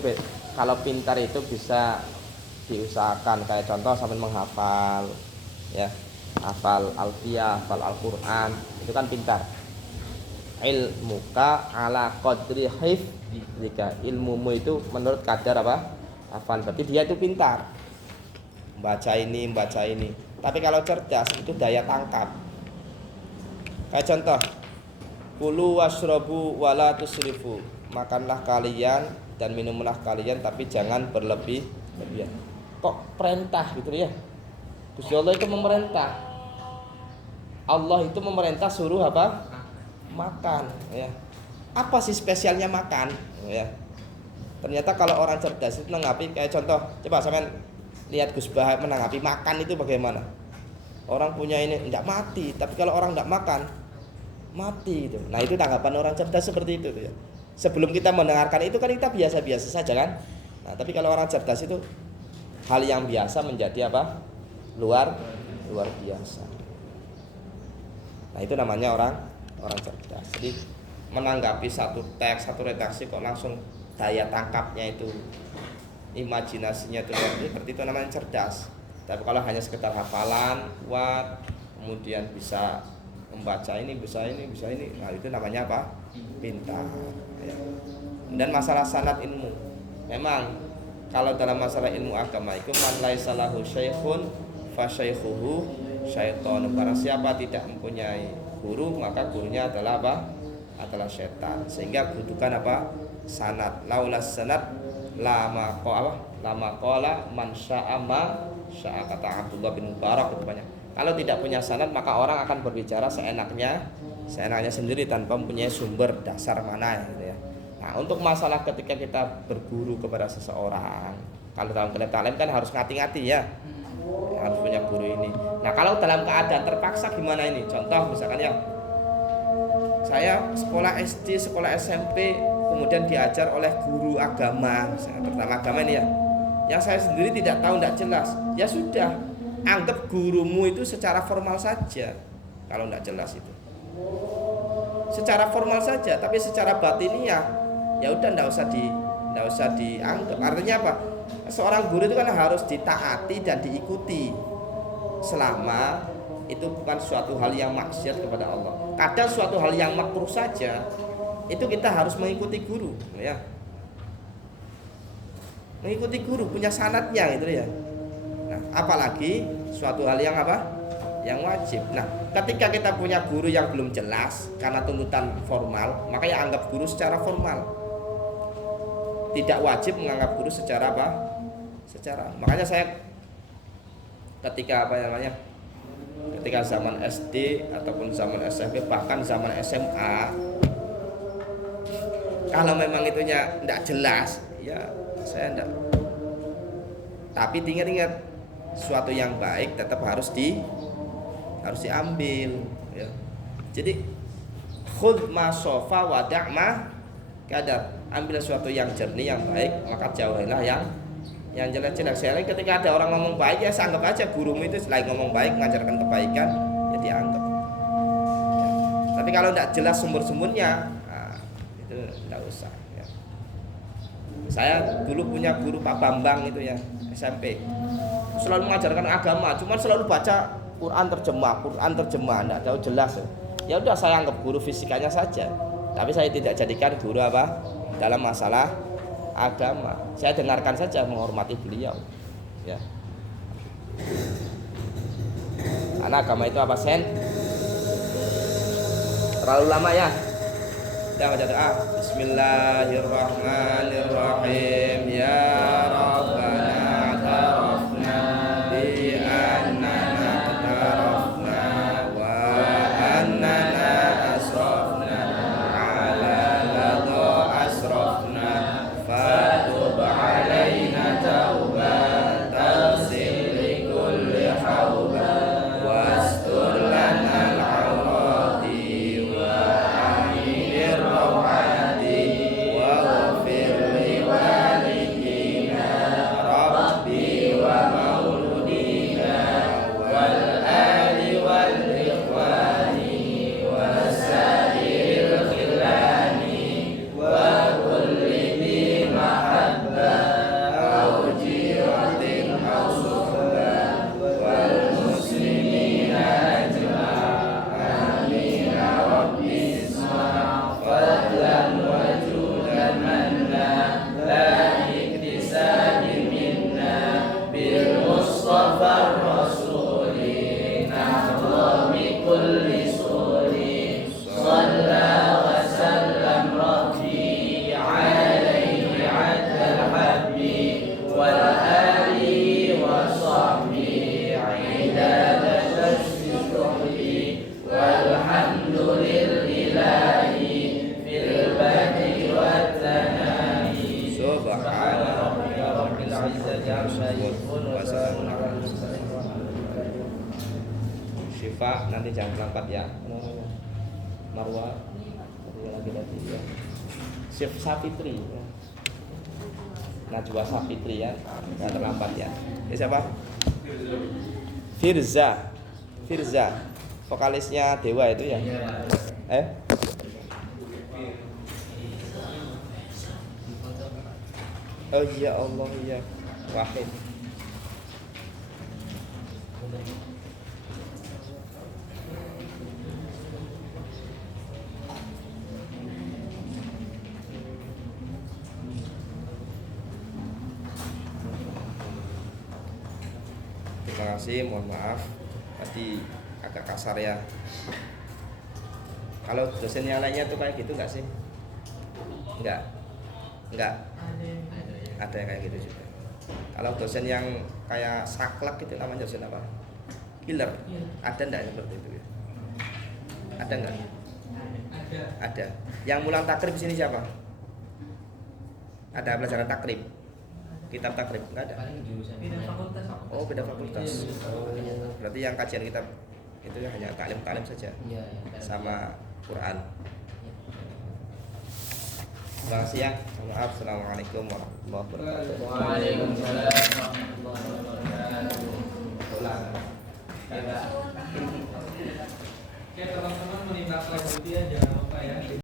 kalau pintar itu bisa diusahakan. Kayak contoh sambil menghafal, ya, hafal Alfiyah, hafal Al-Quran, itu kan pintar. Ilmuka ala qadri hifdzika, ilmumu itu menurut kadar apa? Hafal. Berarti dia itu pintar. Baca ini. Tapi kalau cerdas itu daya tangkap. Kayak contoh, kulu washrabu wala tusrifu, makanlah kalian dan minumlah kalian tapi jangan berlebihan. Kok perintah gitu ya? Gusti Allah itu memerintah. Allah itu memerintah suruh apa? Makan ya. Apa sih spesialnya makan ya? Ternyata kalau orang cerdas itu menanggapi kayak contoh, coba sampean lihat Gus Bah menanggapi makan itu bagaimana? Orang punya ini enggak mati, tapi kalau orang enggak makan mati itu. Nah, itu tanggapan orang cerdas seperti itu ya. Sebelum kita mendengarkan itu kan kita biasa-biasa saja kan. Nah, tapi kalau orang cerdas itu hal yang biasa menjadi apa? Luar biasa. Nah, itu namanya orang cerdas. Jadi menanggapi satu teks, satu redaksi kok langsung daya tangkapnya itu, imajinasinya itu seperti itu namanya cerdas. Tapi kalau hanya sekedar hafalan, kuat, kemudian bisa membaca ini, bisa ini, nah itu namanya apa? Pintar ya. Dan masalah sanad ilmu, memang kalau dalam masalah ilmu agama itu man laisa lahu syaikhun Fasyaikhuhu syaiton. Barang siapa tidak mempunyai guru, maka gurunya adalah apa? Adalah setan. Sehingga butuhkan apa? Sanad. Laulas sanad lama qala man syaa ma syaa, kata Abdullah bin Mubarak itu banyak. Kalau tidak punya sanad maka orang akan berbicara seenaknya sendiri tanpa mempunyai sumber dasar mana gitu ya. Nah, untuk masalah ketika kita berguru kepada seseorang, kalau dalam keadaan taklim kan harus ngati-ngati ya. Harus punya guru ini. Nah, kalau dalam keadaan terpaksa gimana ini? Contoh misalkan ya, saya sekolah SD, sekolah SMP, kemudian diajar oleh guru agama, misalnya, terutama agama ini ya, yang saya sendiri tidak tahu, tidak jelas. Ya sudah, anggap gurumu itu secara formal saja. Kalau tidak jelas itu, secara formal saja, tapi secara batiniah, ya udah tidak usah dianggap. Artinya apa? Seorang guru itu kan harus ditaati dan diikuti selama itu bukan suatu hal yang maksiat kepada Allah. Kadang suatu hal yang makruh saja itu kita harus mengikuti guru ya. Mengikuti guru punya sanadnya gitu ya. Nah, apalagi suatu hal yang apa? Yang wajib. Nah, ketika kita punya guru yang belum jelas karena tuntutan formal, maka ya anggap guru secara formal. Tidak wajib menganggap guru secara apa? Makanya saya ketika ketika zaman SD ataupun zaman SMP, bahkan zaman SMA, kalau memang itunya tidak jelas, ya saya tidak. Tapi ingat suatu yang baik tetap harus diambil. Ya. Jadi khudh ma sofa wa da' ma kadar. Ambil sesuatu yang jernih, yang baik, maka jauhilah yang jelek-jelek. Saya ketika ada orang ngomong baik, ya anggap aja gurumu itu selain ngomong baik, mengajarkan kebaikan, ya dianggap. Ya. Tapi kalau tidak jelas sumber-sumbernya, nah, itu tidak usah. Ya. Saya dulu punya guru Pak Bambang itu ya, SMP, selalu mengajarkan agama, cuman selalu baca Quran terjemah, tidak tahu jelas. Ya udah saya anggap guru fisikanya saja, tapi saya tidak jadikan guru apa dalam masalah agama. Saya dengarkan saja, menghormati beliau ya. Karena agama itu apa terlalu lama ya. Kita baca doa. Bismillahirrahmanirrahim. Ya Rabbana tarafna bi annana tarafna wa annana asrafna ala ladha asrafna fatub alaina tauban taghsil li kulli hauban wastur lana al-awrati wa aminir rawati wa ghafir li walidina rabbi wa mauludina wal ali wal ikhwani wa sa'iril khilani wa kulli bi mahabba au jiratin au suhba wal muslimina ajma'in amin ya rabbi isma' fadlan wa judan manna la iktisadi minna bil mustafa rasuli nahdami kulli suri salla wa sallam rabbi alaihi adal habbi wal ali wa sahbi idada tasbihi walhamdulillahi fil badi wat tanami subhana rabbika rabbil izzati amma yasifun wa salamun alal mursalin. Syifa nanti jangan terlambat ya. Marwa lagi ya. Syif Sapitri ya. Najwa Sapitri ya. Jangan terlambat ya. Ini siapa? Firza. Vokalisnya Dewa itu ya. Oh ya Allah ya. Wahid. Terima Terima kasih, mohon maaf tadi agak kasar ya. Kalau dosen yang lainnya tuh kayak gitu nggak sih? Nggak. Ada yang kayak gitu juga. Kalau dosen yang kayak saklek itu namanya dosen apa? Killer. Ada nggak seperti itu? Ada nggak? Ada. Yang mulang takrib di sini siapa? Ada pelajaran takrib? Kitab takrib? Nggak ada. Beda fakultas. Oh, beda fakultas. Oh, berarti yang kajian kitab itu hanya taklim saja, Iya, sama Quran. Terima kasih ya. Maaf. Assalamualaikum warahmatullahi wabarakatuh. Waalaikumsalam warahmatullahi wabarakatuh. Oke teman-teman menindaklanjuti ya, jangan lupa ya.